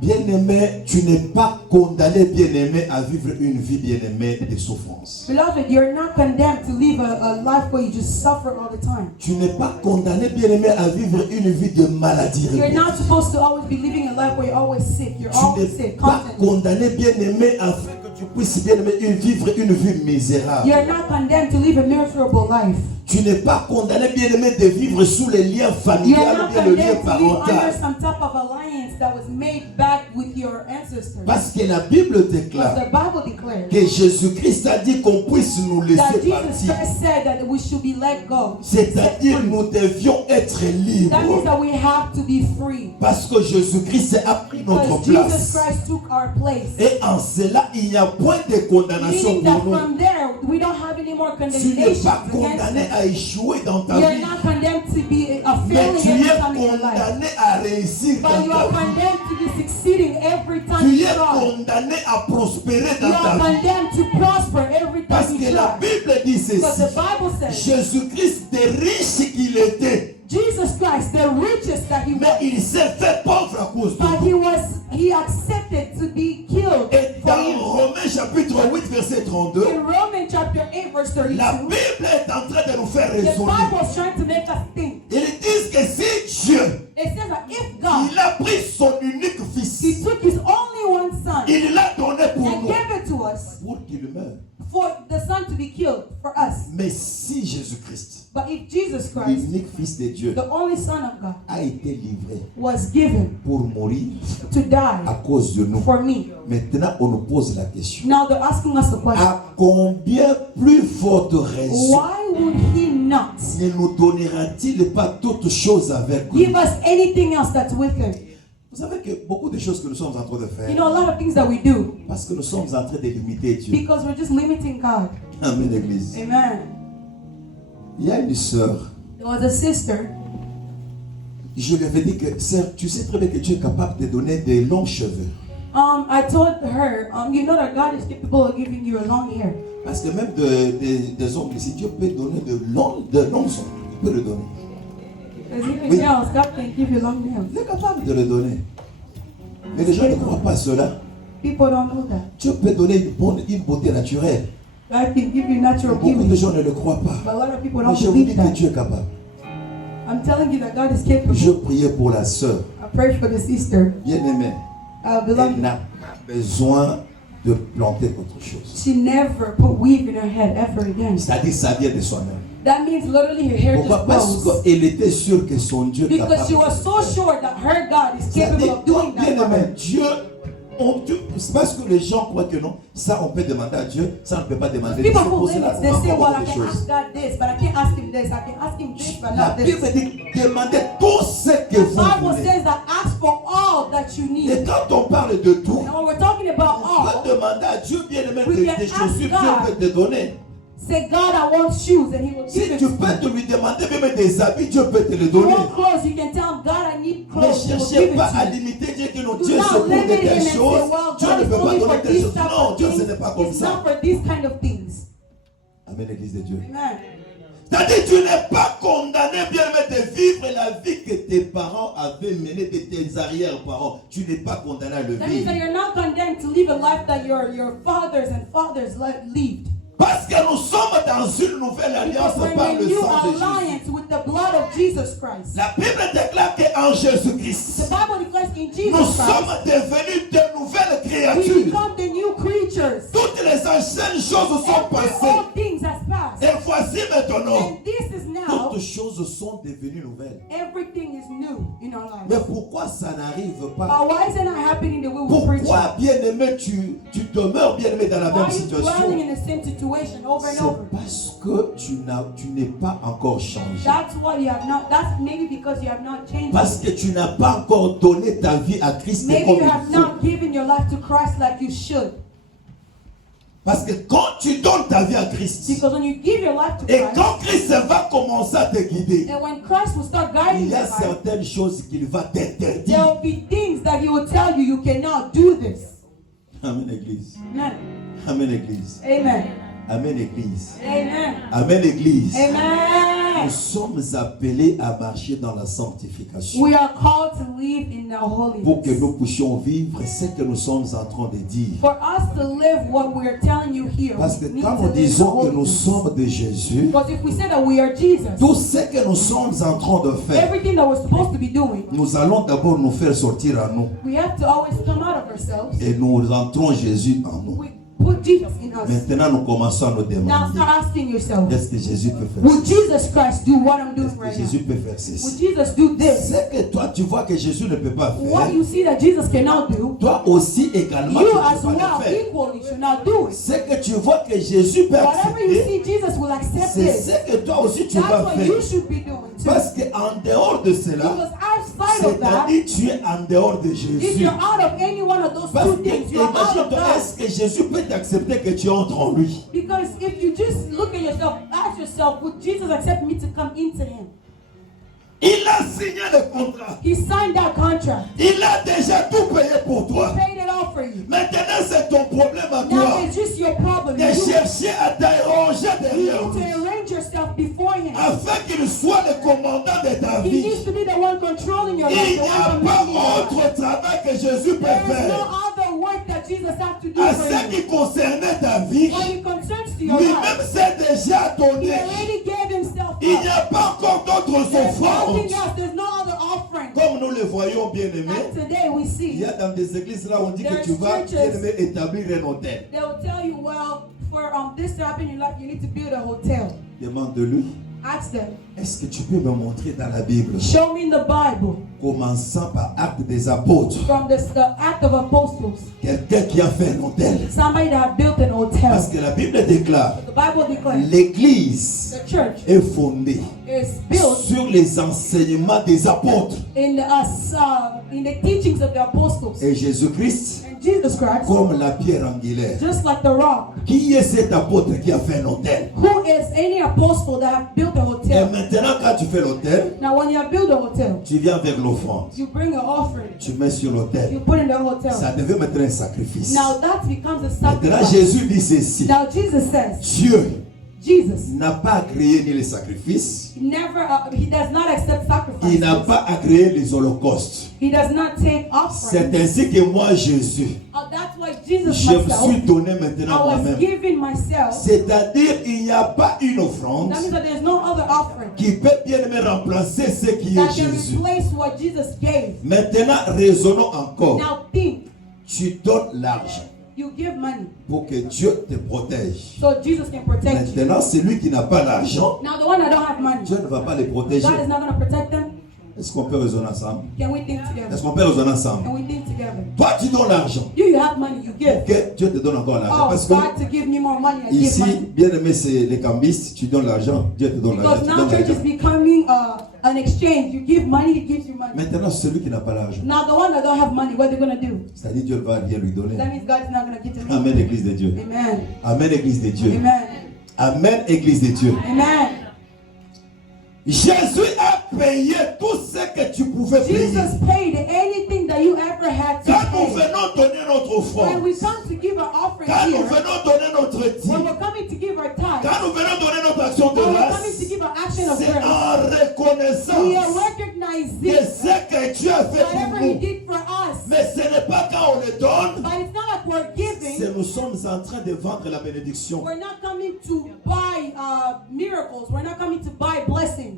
Bien-aimé, tu n'es pas condamné, bien-aimé, à vivre une vie, bien-aimée, de souffrance. Beloved, you're not condemned to live a life where you just suffer all the time. Tu n'es pas condamné, bien-aimé, à vivre une vie de maladie. You're répétée. not supposed to always be living a life where you're always sick. You're Tu always n'es sick, pas constantly. condamné, bien-aimé, afin que tu puisses, bien-aimé, vivre une vie misérable. You're not condemned to live a miserable life. Tu n'es pas condamné, bien-aimé, de vivre sous les liens familiaux You're ou not bien le lien condemned to live parental. under some type of alliance that was made back with your ancestors. Parce que la Bible Because déclare the Bible declares que Jésus-Christ a dit qu'on puisse nous that laisser Jesus partir. Christ said that we should be let go. C'est-à-dire nous devions être That means libres. that we have to be free. Parce que Jésus-Christ a pris notre Because Jesus place. Christ took our place. Et en cela, il n'y a point de condamnation Meaning that pour nous. from there, we don't have any more Tu n'es condemnation pas against condamné us. à échouer dans ta You're vie. not condemned to be a Mais failure tu every es time in your life. condamné à réussir But dans you ta are vie. condemned to be succeeding every time Tu you es try. condamné à prospérer You dans are ta vie. condemned to prosper every Parce time you que la try. Bible dit Because the ceci. Bible says Jésus-Christ, des riches qu'il était, Jesus Christ, the richest that he mais was, il s'est fait pauvre à cause de but nous. he accepted to be killed Et for dans you. Romains chapitre 8, verset 32, In Romans chapter 8 verse la 32, Bible est en train de nous faire the raisonner. Bible is trying to make us think. Ils disent que si Dieu, It says that if God, il a pris son unique he fils, took his only one son il l'a donné pour and nous, gave it to us pour qu'il meure. for the son to be killed for us. Mais si Jésus-Christ, But if Jesus Christ, l'unique fils de Dieu, the only son of God, a été livré was given pour mourir to die à cause de nous, for me, maintenant on nous pose la question. now they're asking us the question, À combien plus forte raison why would he not ne nous donnera-t-il pas toutes choses avec give nous? us anything else that's with him? Vous savez que beaucoup de choses que nous sommes en train de faire, You know, a lot of things that we do parce que nous sommes en train de limiter Dieu. because we're just limiting God. Amen, l'église. Amen. Il y a une sœur, There was a sister. je lui avais dit que, sœur, tu sais très bien que Dieu est capable de donner des longs cheveux. I told her, you know that God is capable of giving you a long hair. Parce que même des ongles ici, Dieu peut donner de longs ongles. Il peut le donner. Because even Oui. nails, God can give you long nails. Il est capable de le donner. Mais les gens ne croient pas à cela. People don't know that. Dieu peut donner une beauté naturelle. God can give you natural Beaucoup de beauty. gens ne le croient pas. But a lot of people Mais don't je vous dis believe que that. Dieu est capable. I'm telling you that God is capable. Je priais pour la sœur, I pray for the sister. bien-aimée. Elle Beloved, n'a pas besoin de planter autre chose. she never put weave in her head ever again. C'est-à-dire ça vient de soi-même. That means literally her hair Pourquoi? just Parce grows. qu'elle était sûre que son Dieu est Because capable she de was le so faire. sure that her God is capable C'est-à-dire, of doing that for bien-aimé, her. Dieu, c'est parce que les gens croient que non, ça on peut demander à Dieu, ça on ne peut pas demander. People C'est who pour limit, cela qu'on they va say, voir well, I beaucoup de can choses. ask God this, but I can't ask him this. I can ask him this, but La not this. Bible dit demandez tout ce que The vous Bible voulez. says that ask for all that you Et need. quand on parle de tout, And when we're talking about on all, peut demander à Dieu bien-aimé We can des ask chaussures, Dieu God. peut te donner. say, God, I want shoes, and he will Si give it tu to peux you. te lui demander même des habits, Dieu peut te les You donner. want clothes, you can tell him, God, I need Ne clothes. He will cherchez give it pas à to you. limiter Dieu que non, Do Dieu c'est not pour de limit him telles and say, choses. well, Dieu God ne is peut pas only donner for telles these choses. type Non, of Dieu things. ce n'est pas comme It's ça. not for these kind of things. Amen, l'église de Dieu. Amen. C'est-à-dire, tu n'es pas condamné bien de vivre la vie que tes parents avaient menée, de tes arrière-parents. Tu n'es pas condamné à le That means vivre. that you're not condemned to live a life that your fathers and fathers lived. Parce que nous sommes dans une nouvelle alliance Because we're par in a le new sang de Jésus. alliance with the blood of Jesus Christ. La Bible déclare qu'en The Jésus-Christ, Bible declares in nous Jesus sommes Christ, devenus de nouvelles we créatures. become the new creatures. Toutes les anciennes choses sont Every passées. old things has passed. Et voici maintenant, And this is now, toutes choses sont devenues nouvelles. everything is new in our Mais lives. pourquoi ça n'arrive pas? But why is it not happening the way we preach? Pourquoi, bien-aimé, tu demeures bien-aimé dans la Why même are you situation? dwelling in the same situation over and C'est over? parce que tu n'es pas encore changé. That's why you have not, that's maybe because you have not changed. Parce que tu n'as pas encore donné ta vie à Christ Maybe comme you have il faut. not given your life to Christ like you should. Parce que quand tu donnes ta vie à Christ, Because when you give your life to et Christ, quand Christ va commencer à te guider, and when Christ will start il guiding y your a life, certaines choses qu'il va there t'interdire. will be things that He will tell you you cannot do this. Amen, Église. Amen. Amen, Église. Amen. Amen, Église. Amen. Amen, Église. Nous Amen. sommes appelés à marcher dans la sanctification We are called to live in the pour que holiness. nous puissions vivre ce que nous sommes en train de dire. For us to live what we are telling you here, Parce que we need quand to nous live disons que nous holiness. sommes de Jésus, Because if we say that we are Jesus, tout ce que nous sommes en train de faire, everything that we're supposed to be doing, nous allons d'abord nous faire sortir à nous we have to always come out of ourselves. et nous entrons Jésus en nous. We put Jesus in us. Maintenant, nous commençons à nous Now demander, start asking yourself, est-ce que Jésus peut faire would ça? Jesus Christ do what I'm doing Est-ce que right Jésus now? peut faire Would ceci? Jesus do this? Ce que toi, tu vois que Jésus ne peut pas What faire, you see that Jesus cannot do, toi aussi également, tu you ne as peux pas well le faire. equally should not do it. Ce que tu vois que Jésus peut Whatever you accepter, see Jesus will accept c'est this. ce que toi aussi tu That's vas what faire. you should be doing too. Parce qu'en dehors de cela, Because outside of that, c'est-à-dire tu es en dehors de if Jésus. you're out of any one of those Parce two que things, you're out of imagine-toi, that. est-ce que Jésus peut t'accepter que tu entres en lui? Because if you just look at yourself, ask yourself, would Jesus accept me to come into Him? Il a signé le contrat. He signed that contract. Il a déjà tout payé pour He toi. paid it all for you. Maintenant, c'est ton problème à Now toi it's just your problem. de You chercher à t'arranger need derrière to lui arrange yourself before Him. afin qu'il soit le commandant de ta He vie. needs to be the one controlling your Il life, n'y the one a pas commanding your life. autre travail que Jésus peut There is no faire. other work that Jesus has to do À for ce you. qui concernait ta vie, When it concerns to your lui-même life, s'est déjà He donné. already gave Himself Il n'y up. a pas encore d'autres There's offrandes. nothing else. There's no other offering. Comme nous le voyons, bien-aimés, And today we il see, y a dans des églises là, on dit que There's tu vas, churches- bien-aimé, établir un hôtel. they will tell you, well, for this to happen in your life, you need to build a hotel. Demande-lui, Ask them, est-ce que tu peux me montrer dans la Bible, show me in the Bible, commençant par Actes des Apôtres, from the Act of Apostles, quelqu'un qui a fait un hôtel? somebody that have built an Parce hotel. que la Bible déclare, The Bible declares l'Église the church est fondée is built sur les enseignements des apôtres in the teachings of the apostles. et Jésus-Christ And Jesus Christ, comme la pierre angulaire. just like the rock, Qui est cet apôtre qui a fait un hôtel? who is any apostle that have built a Et hotel. maintenant, quand tu fais l'hôtel, Now, when you have built a hotel, tu viens avec l'offrande. you bring an offering, Tu mets sur l'autel. you put in the hotel. Ça devait mettre un sacrifice. Now that becomes a Maintenant, sacrifice. Jésus dit ceci. Now Jesus says, Dieu Jesus n'a pas agréé ni les sacrifices. he does not accept Il n'a sacrifices. pas agréé les holocaustes. He does not take C'est offerings. ainsi que moi, Jésus, That's why Jesus je me myself, suis donné maintenant I was moi-même. giving myself. C'est-à-dire, il n'y a pas une offrande That means that there's no other offering qui peut bien me remplacer ce qui that est can Jésus. replace what Jesus gave. Maintenant, raisonnons encore. Now think, Tu donnes l'argent you give money pour que Dieu te protège. so Jesus can protect you. Maintenant, celui qui n'a pas l'argent, Now the one that don't have money, Dieu ne va pas les protéger. God is not going to protect them. Est-ce qu'on peut raisonner ensemble? Can we think together? Est-ce qu'on peut raisonner ensemble? Can we think together? Toi, tu donnes l'argent. You have money, you give. Que Dieu te donne encore l'argent. Oh, Parce que God to give me more money, I give ici, money. bien aimé, c'est les cambistes. Tu donnes l'argent, Dieu te donne l'argent. Because tu now donnes church is l'argent. becoming an exchange. You give money, he gives you money. Maintenant, celui qui n'a pas l'argent, Now the one that don't have money, what are they going to do? c'est-à-dire Dieu ne va rien lui donner. That means God is not going to give to me. Amen, Église de Dieu. Amen. Amen, Église de Dieu. Amen. Amen, Église de Dieu. Amen. Jésus a payé tout ce que tu pouvais payer. Jesus paid anything that you ever had to Quand nous pay. venons donner notre When offrande, we come to give our offering quand nous here, venons donner notre when dîme, we're coming to give our tithe, quand nous venons donner notre action de when we're coming grâce, to give our action of c'est grace, en we reconnaissance are de recognizing ce que Dieu a fait pour whatever He nous. did for us. Mais ce n'est pas quand on le donne, But it's not like we're giving. c'est nous sommes en train de vendre la bénédiction. We're not coming to buy miracles. We're not coming to buy blessings.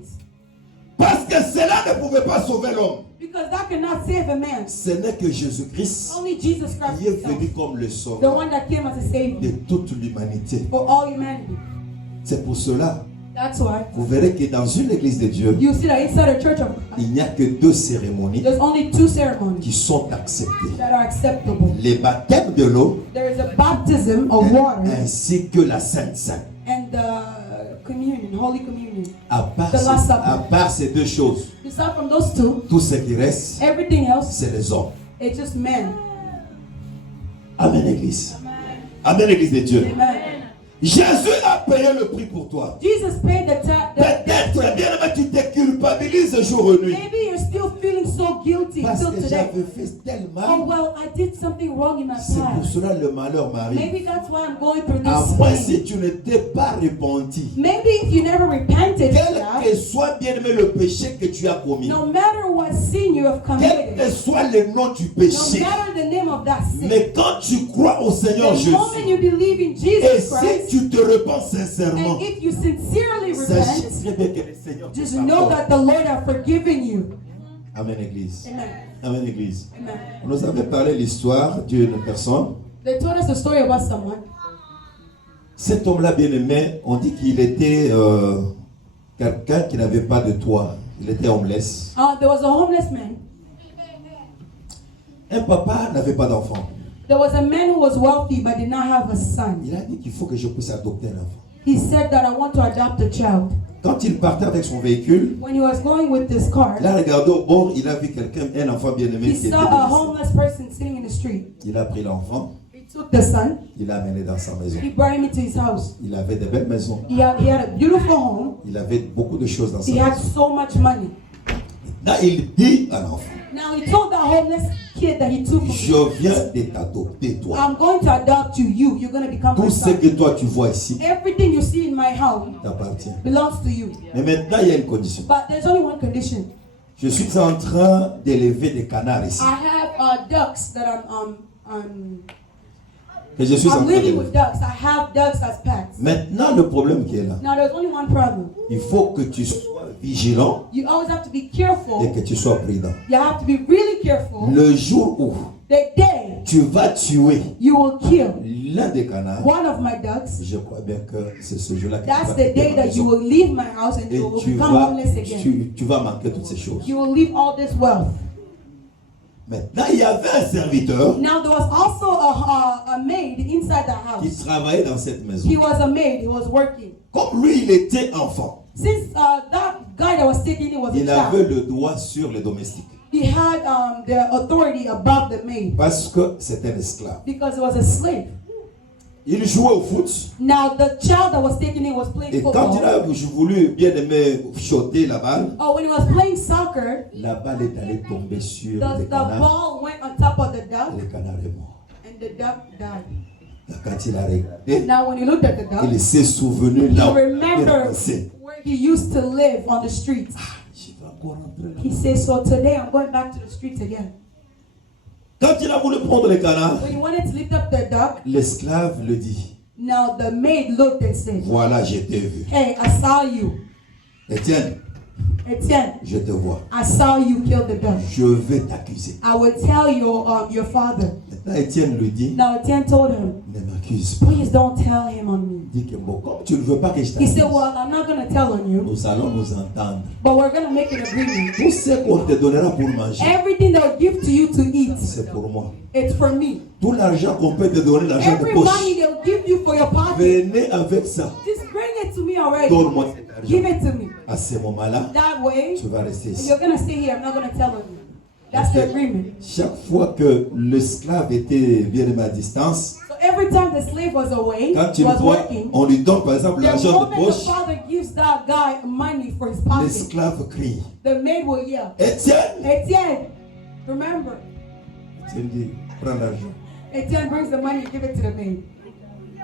Parce que cela ne pouvait pas sauver l'homme. Because that cannot save a man. Ce n'est que Jésus-Christ Only Jesus Christ qui est himself, venu comme le the sauveur one that came as a savior de toute l'humanité. for all humanity. C'est pour cela, That's why vous verrez que dans une église de Dieu, you see that inside the church of God, il n'y a que 2 cérémonies there's only 2 ceremonies qui sont acceptées. that are acceptable. Les baptêmes de l'eau There is a baptism of water ainsi que la Sainte Seine. and the communion, Holy Communion. À part, The Last Supper. à part ces 2 choses, Aside from those 2, tout ce qui reste, everything else, c'est les hommes. it's just men. Amen, église. Amen, église de Dieu. Amen. Jésus a payé le prix pour toi. Jesus paid the Peut-être, bien aimé, tu te culpabilises jour et nuit. Maybe you're still feeling so guilty Parce till que today. j'avais fait tel mal. Oh well, I did something wrong in my C'est pour past. cela le malheur m'arrive. Maybe that's why I'm going through À this moins pain. si tu ne t'es pas repenti. Maybe if you never repented Quel of that, que soit bien aimé le péché que tu as commis. no matter what sin you have Quel committed, que soit le nom du no péché. matter the name of that sin, Mais quand tu crois au Seigneur the Jésus, moment you believe in et Jesus si Christ, tu te repens sincèrement, and if you sincerely sachez repent, très bien que le Seigneur te just know pardonne. that the Lord has forgiven you. Amen, Église. Amen. Amen, Église. Amen. On nous avait parlé de l'histoire d'une personne. They told us a story about someone. Cet homme-là, bien aimé, on dit qu'il était quelqu'un qui n'avait pas de toit. Il était homeless. There was a homeless man. Un papa n'avait pas d'enfant. There was a man who was wealthy but did not have a son. Il a dit qu'il faut que je puisse adopter un enfant. He said that I want to adopt a child. Quand il partait avec son véhicule, When he was going with this car, il a regardé au bord, il a vu quelqu'un, un enfant bien aimé he qui était saw a blessé. homeless person sitting in the street. Il a pris l'enfant, He took the son, il l'a amené dans sa maison. he brought him into his house. Il avait de belles maisons. He had a beautiful home. Il avait beaucoup de choses dans sa He had maison. so much money. Là, il dit à l'enfant, Now he told that homeless kid that he took from je viens de t'adopter, toi. I'm going to adopt you. You're going to become my Tout ce son. que toi tu vois ici Everything you see in my home t'appartient. belongs to you. Mais maintenant, il y a une condition. But there's only one condition. Je suis en train d'élever des canards ici. I have ducks that Que je suis en I'm train living with d'élever. ducks. I have ducks as pets. Maintenant, le problème qui est là, Now there's only one problem. il faut que tu sois vigilant You always have to be et careful. que tu sois prudent. You have to be really careful. Le jour où The day tu vas tuer you will kill l'un des canards, one of my ducks, je crois bien que c'est ce jour-là que tu that's vas the quitter day ma that you maison. will leave my house and Et you will tu become vas, homeless again. tu vas manquer toutes ces choses. You will leave all this wealth. Maintenant, il y avait un serviteur Now there was also a maid inside the qui house. travaillait dans cette maison. He was a maid. He was working. Comme lui, il était enfant, Since that guy that was taking it was a il avait child, le droit sur les domestiques. he had the authority above the maid Parce que c'était un esclave. because he was a slave. Il jouait au foot. Now the child that was taking it was playing Et quand il football. a voulu bien aimer shotter la balle, Oh, when he was playing soccer, la balle est allée tomber sur the les canards. ball went on top of the Et duck le canard est mort. and the duck died. Et quand il a regardé, Now when he looked at the duck, il s'est souvenu he là où il remembered passé. where he used to live on the streets. Je vais encore rentrer là. He said, so today I'm going back to the streets again. Quand il a voulu prendre le canard, When he wanted to lift up the duck, l'esclave le dit, now the maid looked and said, voilà, je t'ai vu. hey, I saw you. Etienne, Etienne, je te vois. I saw you kill the duck. Je vais t'accuser. I will tell your father. Maintenant, Etienne lui dit, Now Etienne told him, ne m'accuse pas. please don't tell him on me. Il dit que bon, comme tu ne veux pas que je He t'accuse, said, well, I'm not going to tell on you, nous allons nous entendre. but we're going to make an agreement. Tout ce qu'on te donnera pour manger, Everything they'll give to you to eat, c'est pour moi. it's for me. Tout l'argent qu'on peut te donner, l'argent de Every poche, money they'll give you for your pocket, venez avec ça. just bring it to me already. Donne-moi cet Give argent. it to me. À ce moment-là, That way, tu vas rester ici. you're going to stay here. I'm not going to tell on you. That's the agreement. Chaque fois que l'esclave était bien aimé à distance, So every time the slave was away, quand tu le was vois, working, on lui donne par exemple the l'argent de moment the poche, father gives that guy money for his pocket, l'esclave crie. the maid will yell, Etienne, Etienne, remember. tu me dis, prends l'argent. Etienne brings the money, give it to the maid.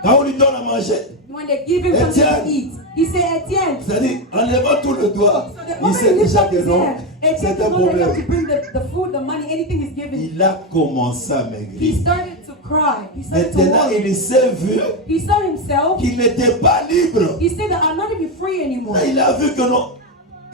Quand on lui donne à manger, When they give him something to Etienne. eat, he say, Etienne. c'est-à-dire en levant tout le doigt, So the il moment sait he lifts déjà up que his non, hand, Etienne c'est is un not enough to problème. bring the food, the money, anything is given. Il a commencé à He maigrir. started to cry. He started to Maintenant, worry. il s'est vu He saw himself. qu'il n'était pas libre. He said that I'm not even free anymore. Là, il a vu que non.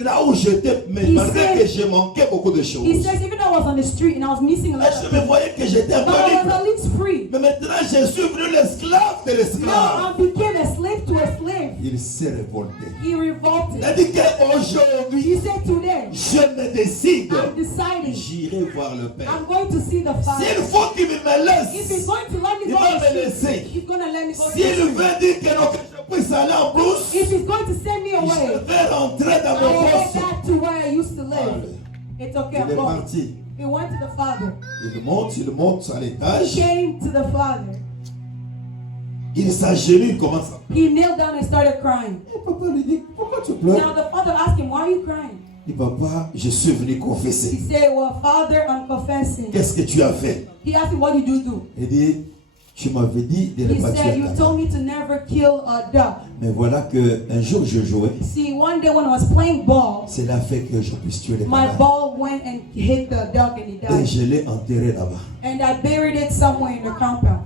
là où j'étais, mais He malgré said- que j'ai manqué beaucoup de choses, He says, even though I was on the street and I was missing a lot je of me things, voyais que j'étais un but peu I was libre. at least free. Mais maintenant, je suis devenu l'esclave de Now l'esclave. I became a slave to a slave. Il s'est révolté. He revolted. Il a dit qu'aujourd'hui, He said, today, je me décide. I'm deciding J'irai voir le Père. I'm going to see the Father. S'il faut qu'il me If he's laisse, going to let me il go va to me the laisser. street, he's going to let me go to the S'il street. veut dire que non, que je puisse aller en brousse, If he's going to send me je away, vais rentrer dans I mon will go poste. back to where I used to live. Allez. It's okay, Il I'm est going. parti. He went to the Father. Il monte à l'étage. He came to the Father. Il s'agenouille, il commence à He knelt down and started crying. Et papa lui dit, pourquoi tu pleures? Now the Father asked him, why are you crying? Il dit, papa, je suis venu He confesser. said, well, Father, I'm confessing. Qu'est-ce que tu as fait? He asked him, what did you do? Il dit, tu m'avais dit de ne He pas said, tuer you ta told mère. me to never kill a duck. Mais voilà qu'un jour je jouais. See, one day when I was playing ball, Cela fait que je puisse tuer les my malades. ball went and hit the duck and he Et died. je l'ai enterré là-bas. And I buried it somewhere in the compound.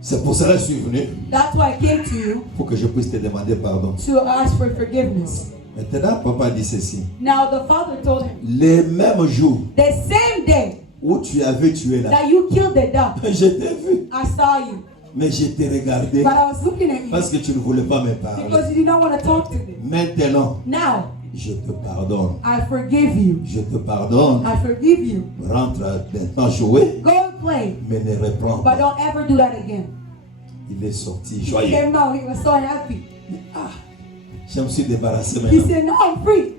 C'est pour cela que je suis venu. That's why I came to you Pour que je puisse te demander pardon. to ask for forgiveness. Maintenant, papa dit ceci. Now the Father told him, Les mêmes jours the same day où tu avais tué là, that you killed the duck, je t'ai vu. I saw you. Mais je t'ai regardé But I was looking at you parce que tu ne voulais pas me parler. because you did not want to talk to me. Maintenant, Now, je te pardonne. I forgive you. Je te pardonne. I forgive you. Rentre maintenant jouer, Go and play. mais ne reprends But pas. don't ever do that again. Il est sorti He joyeux. said, no, he was so happy. Ah, je me suis débarrassé He maintenant. said, no, I'm free.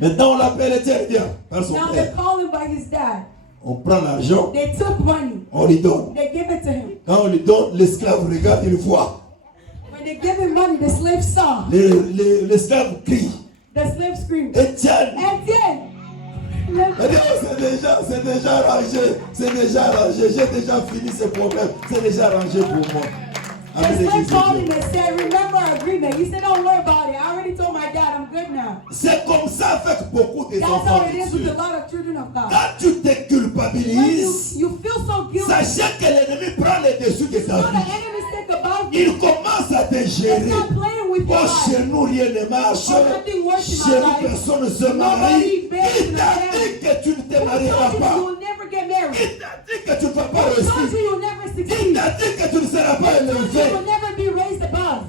Maintenant, on l'appelle, tiens, viens, par son Now they frère. call him by his dad. On prend l'argent, They took money. on lui donne. They give it to him. Quand on lui donne, l'esclave regarde, il voit. When they give him money, the slave saw. L'esclave crie. The slave screamed, Etienne, Etienne! elle dit, oh, c'est déjà arrangé, j'ai déjà fini ce problème, c'est déjà arrangé pour moi. The Amen, slave l'église de called him Dieu. and said, remember our agreement. He said, don't worry about it. I already told my dad I'm good now. C'est comme ça avec beaucoup des That's enfants how it de is with Dieu. a lot of children of God. Quand tu te When you, culpabilises, you feel so guilty, sachez que l'ennemi prend les dessus de ta now the vie. enemy's think about you. Il commence à te They gérer. start playing with your Oh, chez life. nous, rien ne marche. Oh, nothing works in Chez my nous, life. personne ne se marie. Nobody begs Il in t'a the dit que tu ne te Who marieras told you pas. you will never get married? Il t'a dit que tu ne vas pas Who told réussir. you you'll never Il succeed? t'a dit que tu ne seras pas Who told you élevé. you'll never be raised above?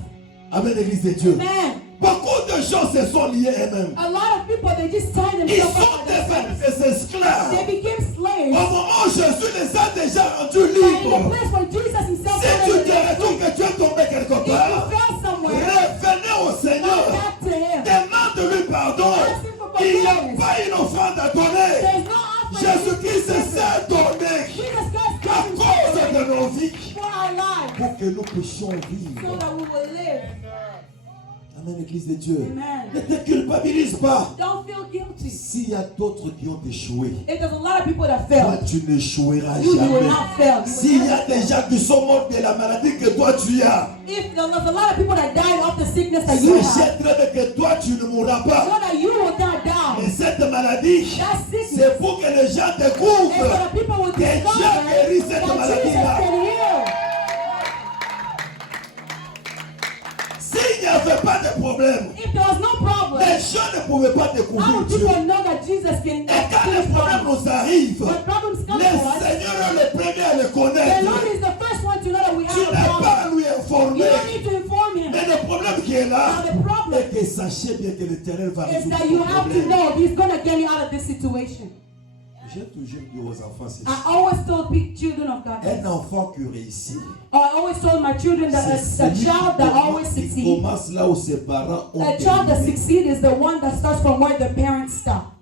Amen, l'église de Dieu. Man, Beaucoup de gens se sont liés eux-mêmes. a lot of people, they just tie Ils themselves sont up by themselves. devenus des esclaves. They became Au slaves. moment où Jésus les a déjà rendus And in the libres. place where Jesus himself Si tu wanted te to be retrouves free, que tu es tombé quelque if you part, fell somewhere, revenez au come Seigneur. back to him. Demande-lui pardon. Il n'y a pas une offrande à donner. There's no offering. Jésus-Christ s'est donné Jesus Christ à gave cause himself de nos vies for our lives pour que nous puissions so vivre. that we will live. Amen, l'église de Dieu. Amen. Ne te culpabilise pas. Don't feel guilty. S'il y a d'autres qui ont échoué, If there's a lot of people that toi fail, tu n'échoueras you will jamais. not fail. You S'il will y a not des fail. gens qui sont morts de la maladie que toi tu as, If there's a lot of people that died of the sickness that you have, sachez très bien que toi tu ne mourras so pas. that you will not Et die. cette maladie, That sickness, c'est pour que les gens and so découvrent that people will que Dieu discover guérit that cette Jesus maladie-là. can heal. S'il n'y avait pas de problème, If there was no problem, les gens ne pouvaient pas how découvrir would Dieu. people know that Jesus can Et quand heal les this problèmes problem? nous arrivent, When problems come le to us, Seigneur est le premier à le the connaître. Lord is the first one to know that we Tu have a n'as problem. pas à lui You informer. don't need to inform him. Mais le problème qui est là, Now the problem est que sachez bien que l'Éternel va is résoudre that you ton have to problème. know He's going to get you out of this situation. J'ai toujours dit aux enfants, c'est I always told children of God, un enfant qui réussit, I always told my children that c'est a celui child that always qui succeeds, commence là où ses parents ont a child that terminé. succeeds is the one that starts from where the parents stop.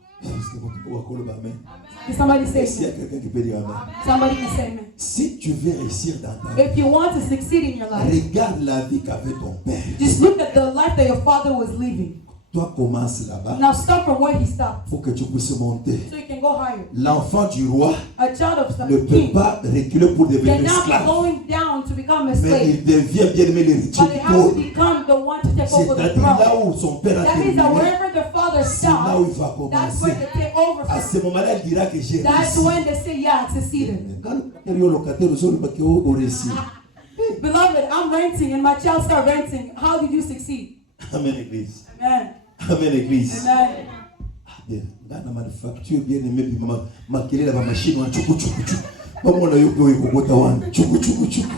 Did somebody say S'il y a amen? quelqu'un qui peut dire amen. Somebody can say amen. Si tu veux réussir dans ta vie, If you want to succeed in your life, regarde la vie qu'avait ton père. just look at the life that your father was living. Toi, commence là-bas Now start from where he stopped pour que tu puisses monter. so you can go higher. L'enfant du roi A child of ne the peut king, pas reculer pour devenir they're not esclave. going down to become a Mais slave, il devient bien aimé l'héritier but they du have to trône. become the one to take over the C'est-à-dire là throne. où son père a That means that terminé, wherever the father c'est là où il stops, va that's commencer. where they take over À from. ce moment-là, il dira que j'ai That's réussi. when they say, yeah, I succeeded. Quand le locataire au sol, il va réussi. Beloved, I'm renting and my child start renting. How did you succeed? Amen, l'église. Amen. Amen, église. Amen. Bien, dans la manufacture, bien aimé, puis maquiller la machine, on tchoukou tchoukou tchoukou. Maman, on a eu pour y couper, tchoukou tchoukou tchoukou.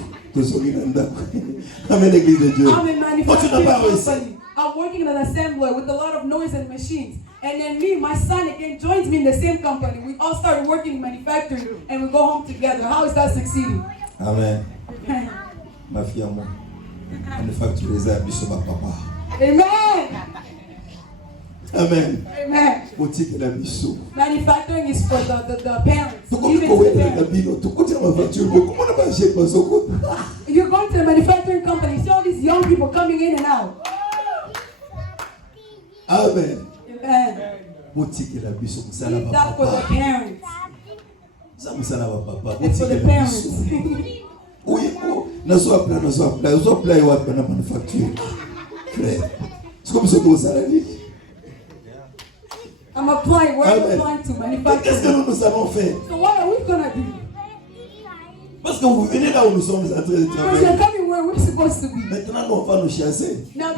Amen, l'église de Dieu. I'm in Oh, tu n'as pas réussi. manufacturing company. I'm working in an assembler with a lot of noise and machines. And then me, my son again joins me in the same company. We all started working in manufacturing and we go home together. How is that succeeding? Amen. Ma fille à moi. Manufacture les arbres, ils papa. Amen. Amen. Amen. Boutique la biso. Manufacturing is for the parents. Tu Even comprends to the la parents. bino, tu comprends ma voiture, comment on a pas acheté ma soko? You're going to the manufacturing company, see all these young people coming in and out. Amen. Amen. Boutique la biso, ça la Leave that for the papa. parents. Ça la papa. It's for the Boutique la parents. biso. Oui, nazo appelé wa na manufacture. Frère. C'est comme ça que ça la dit. I'm applying. Where Amen. I'm applying to Qu'est-ce que manufacturing. nous allons faire? So what are we gonna do? Parce que vous venez là où nous sommes en train de Because travailler. you're coming where we're supposed to be. Maintenant, nous on va nous chasser. Now,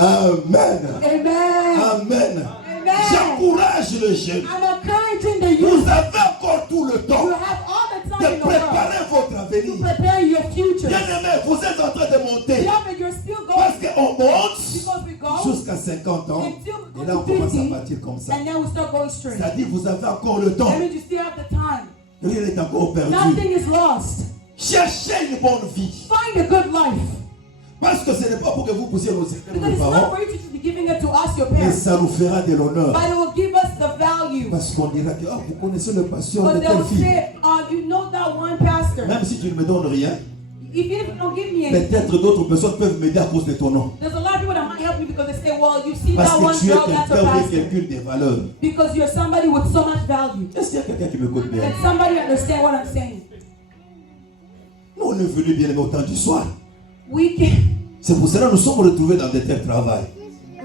Amen. Amen. Amen. J'encourage le jeune. I'm encouraging the Vous youth. avez encore tout le temps You have all the de time in the world préparer votre to avenir. prepare your future. Bien-aimé, vous êtes en train de monter. Beloved, you're still Parce going qu'on monte because we go jusqu'à 50 ans. until we Et là, go on to commence à 50, partir comme ça. and then we start going straight. C'est-à-dire, vous avez encore le temps. That means you still have the time. Rien n'est encore perdu. Nothing is lost. Cherchez une bonne vie. Find a good life. Parce que ce n'est pas pour que vous puissiez nous servir Because nos it's not parents, for you to just be giving it to us, your mais parents. ça nous fera de l'honneur. But it will give us the value. Parce qu'on dira que ah, vous connaissez le pasteur de But telle they'll fille. say, you know that one pastor. Même si tu ne me donnes rien, If you don't give me anything, peut-être d'autres personnes peuvent m'aider à cause de ton nom. there's a lot of people that might help you because they say, well, you see Parce that one que tu es girl, that's a quelqu'un ou pastor. quelqu'un de valeur. Because you're somebody with so much value. Est-ce qu'il y a quelqu'un qui m'écoute bien? Can somebody understand what I'm saying? Nous, on est venus bien aimé au temps du soir. We came, C'est pour cela que nous sommes retrouvés dans des terres de travail.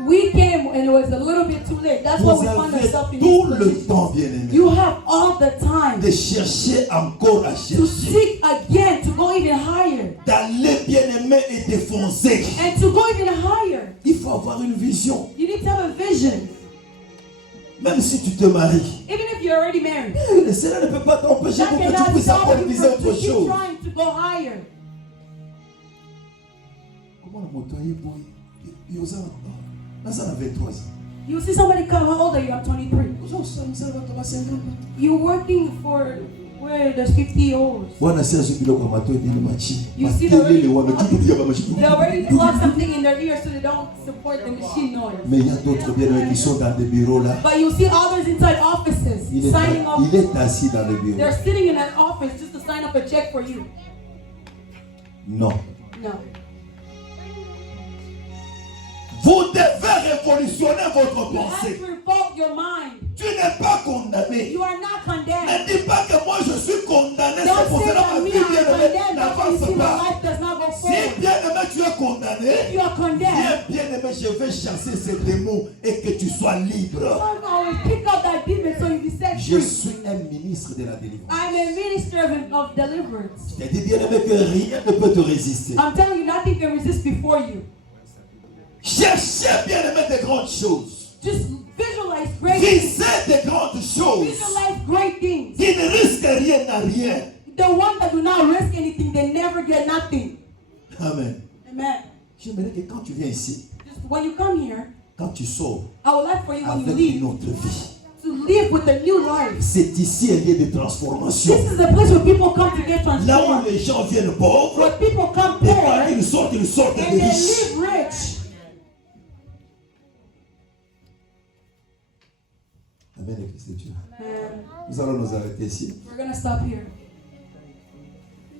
we came and it was a little bit too late. That's why Vous we found avez ourselves in tout this le position. temps, bien aimé, You have all the time de chercher encore à to chercher, seek again, to go even higher, d'aller bien aimé et défoncer. and to go even higher. Il faut avoir une vision. You need to have a vision. Même si tu te maries, Even if you're already married, cela ne peut pas t'empêcher that pour que tu cannot puisses encore stop you viser from autre to keep chose. trying to go higher. Comment le motoyer pour il y a 23 ans. You see somebody come, how old are you? I'm 23. You're working for where there's 50-year-olds. Bwana si azukile kwa mato edini machi. You see Matelele the- wametutulia ba machi. They already plug something in their ear so they don't support the machine noise. Mais il y a d'autres bien aimés qui sont dans des bureaux là. But you see others inside offices signing up. Il est assis dans le bureau. They're sitting in an office just to sign up a check for you. Non. No. Vous devez révolutionner votre You have pensée. to revolt your mind. Tu n'es pas condamné. You are not condemned. Ne dis pas que moi je suis condamné. C'est Don't pour say cela that ma me vie I'm bien aimée condemned. That's why you n'avance see my pas. life does not go Si forward. bien aimé tu es condamné, If you are condemned, bien aimé je vais chasser ces démons et que tu sois libre. God always pick up that demon so you be set Je free. suis un ministre de la délivrance. I'm a minister of deliverance. Je te dis bien aimé que rien ne peut te résister. I'm telling you, nothing can resist before you. Cherchez bien aimé des grandes choses. Just visualize great things. Visez des grandes choses. Visualize great things. Qui ne risquent rien à rien. The ones that do not risk anything, they never get nothing. Amen. Amen. J'aimerais que quand tu viens ici, Just when you come here, quand tu sors I would like for you when you avec leave une autre vie. to live with a new life. C'est ici un lieu de transformation. This is a place where people come to get Là où transformed. les gens viennent pauvres, Where people come et poor quand and ils sortent they de riches. live rich. Amen, Christ de Dieu. And Nous allons nous arrêter ici. we're gonna stop here.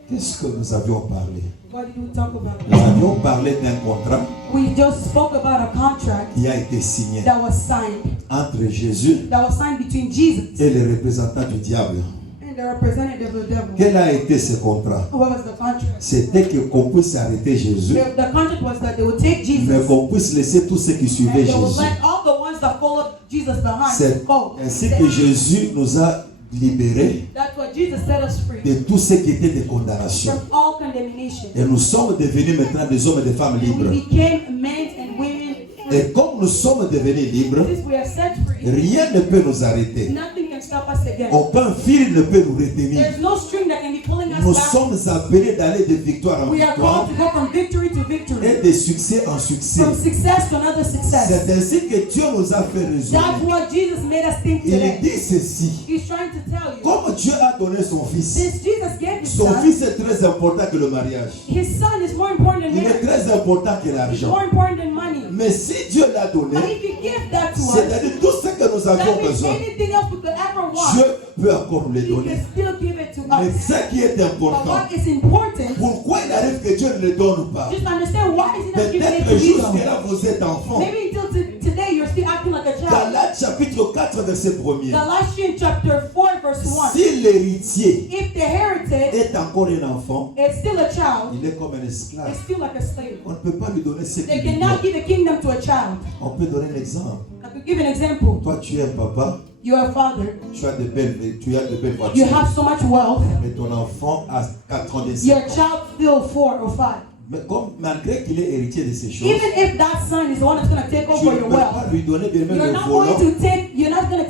Qu'est-ce que nous avions parlé? What did we talk about? Nous avions parlé d'un contrat We just spoke about a contract qui a été signé that was signed. entre Jésus That was signed between Jesus et les représentants du diable. and the representative of the devil. Quel a été ce contrat? What was the contract? C'était qu'on puisse arrêter Jésus, The contract was that they would take mais Jesus qu'on puisse laisser tous ceux qui and suivaient they would Jésus. let all the ones that followed Jesus behind C'est go. ainsi que Jésus nous a libérés That's what Jesus set us free de tout ce qui était des condamnations. from all condemnation. Et nous sommes devenus maintenant des hommes et des femmes And libres. we became men and women free. Et comme nous sommes devenus libres, Since we are set free, rien ne peut nous arrêter. nothing can stop us again. Aucun fil ne peut nous retenir. There's no string that can be pulling Nous us back. sommes appelés d'aller de victoire en We are victoire called to go from victory to victory, et de succès en succès. from success to another success. C'est ainsi que Dieu nous a fait That's raisonner. what Jesus made us think Il today. dit ceci. He's trying to tell you, Comme Dieu a donné son fils, since Jesus gave his son son, fils est très important que le mariage. his son is more important than Il est marriage. très important que It's l'argent. more important than money. Mais si Dieu l'a donné, But if you give that to us, c'est-à-dire tout ce que nous avions that means besoin, anything else we could ever Dieu want, peut encore nous les he donner. can still give it to Mais us. ce qui est But important, what is important, pourquoi il arrive que Dieu ne le donne pas? just understand why is he not giving it Peut-être to you? jusqu'à là vous êtes enfant. Maybe until today you're still acting like a child. Galates chapitre 4 verset 1er. Galatians chapter 4 verse 1. Si l'héritier If the heritage est encore un enfant, is still a child, il est comme un esclave. it's still like a slave. On ne peut pas lui donner ce They qu'il lui cannot doit. give a kingdom to a child. On peut donner un exemple. I could give an example. Toi, tu es un papa, You are a father. tu as de belles You voitures, have so much wealth. mais ton enfant a 4 ans de Your child still 4 or 5. Mais comme malgré qu'il est héritier de ces choses, Even if that son is the one that's going to take tu over ne your peux wealth, pas lui donner bien même you're le not volant going to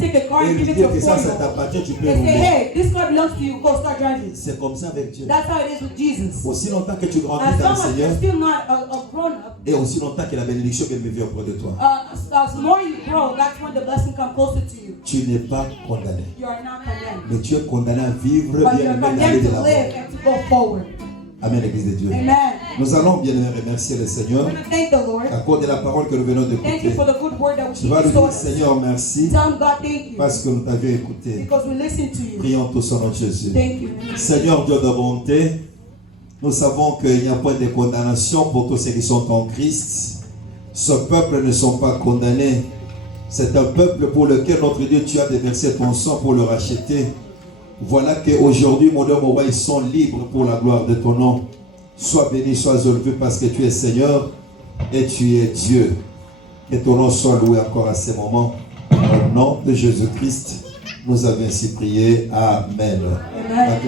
take a car et and lui give it dire to que a ça 4-year-old t'appartient, tu peux and say, rouler. hey, this car belongs to you, go start driving. C'est comme ça avec Dieu. That's how it is with Jesus. Aussi longtemps que tu grandis As dans long le as Seigneur, you're still not a grown-up, et aussi longtemps que la bénédiction vient vivre auprès de toi, as more you grow, that's when the blessing comes closer to you. tu n'es pas condamné. You are not condemned. Mais tu es condamné à vivre But bien you're aimé d'aller condemned de to l'avant. live and to go forward. Amen, l'Église de Dieu. Amen. Nous allons bien remercier le Seigneur We're going to thank the Lord. à cause de la parole que nous venons Thank you d'écouter. for the good word that Tu vas we lui dire, taught us. Seigneur, merci Tell him, God, thank you. parce que nous t'avions écouté. Because we listened to you. Prions tous au nom de Jésus. Thank you. Seigneur Dieu de bonté, nous savons qu'il n'y a pas de condamnation pour tous ceux qui sont en Christ. Ce peuple ne sont pas condamnés. C'est un peuple pour lequel notre Dieu, tu as déversé ton sang pour le racheter. Voilà qu'aujourd'hui, mon Dieu, mon roi, ils sont libres pour la gloire de ton nom. Sois béni, sois élevé parce que tu es Seigneur et tu es Dieu. Que ton nom soit loué encore à ces moments. Au nom de Jésus-Christ, nous avons ainsi prié. Amen. Amen.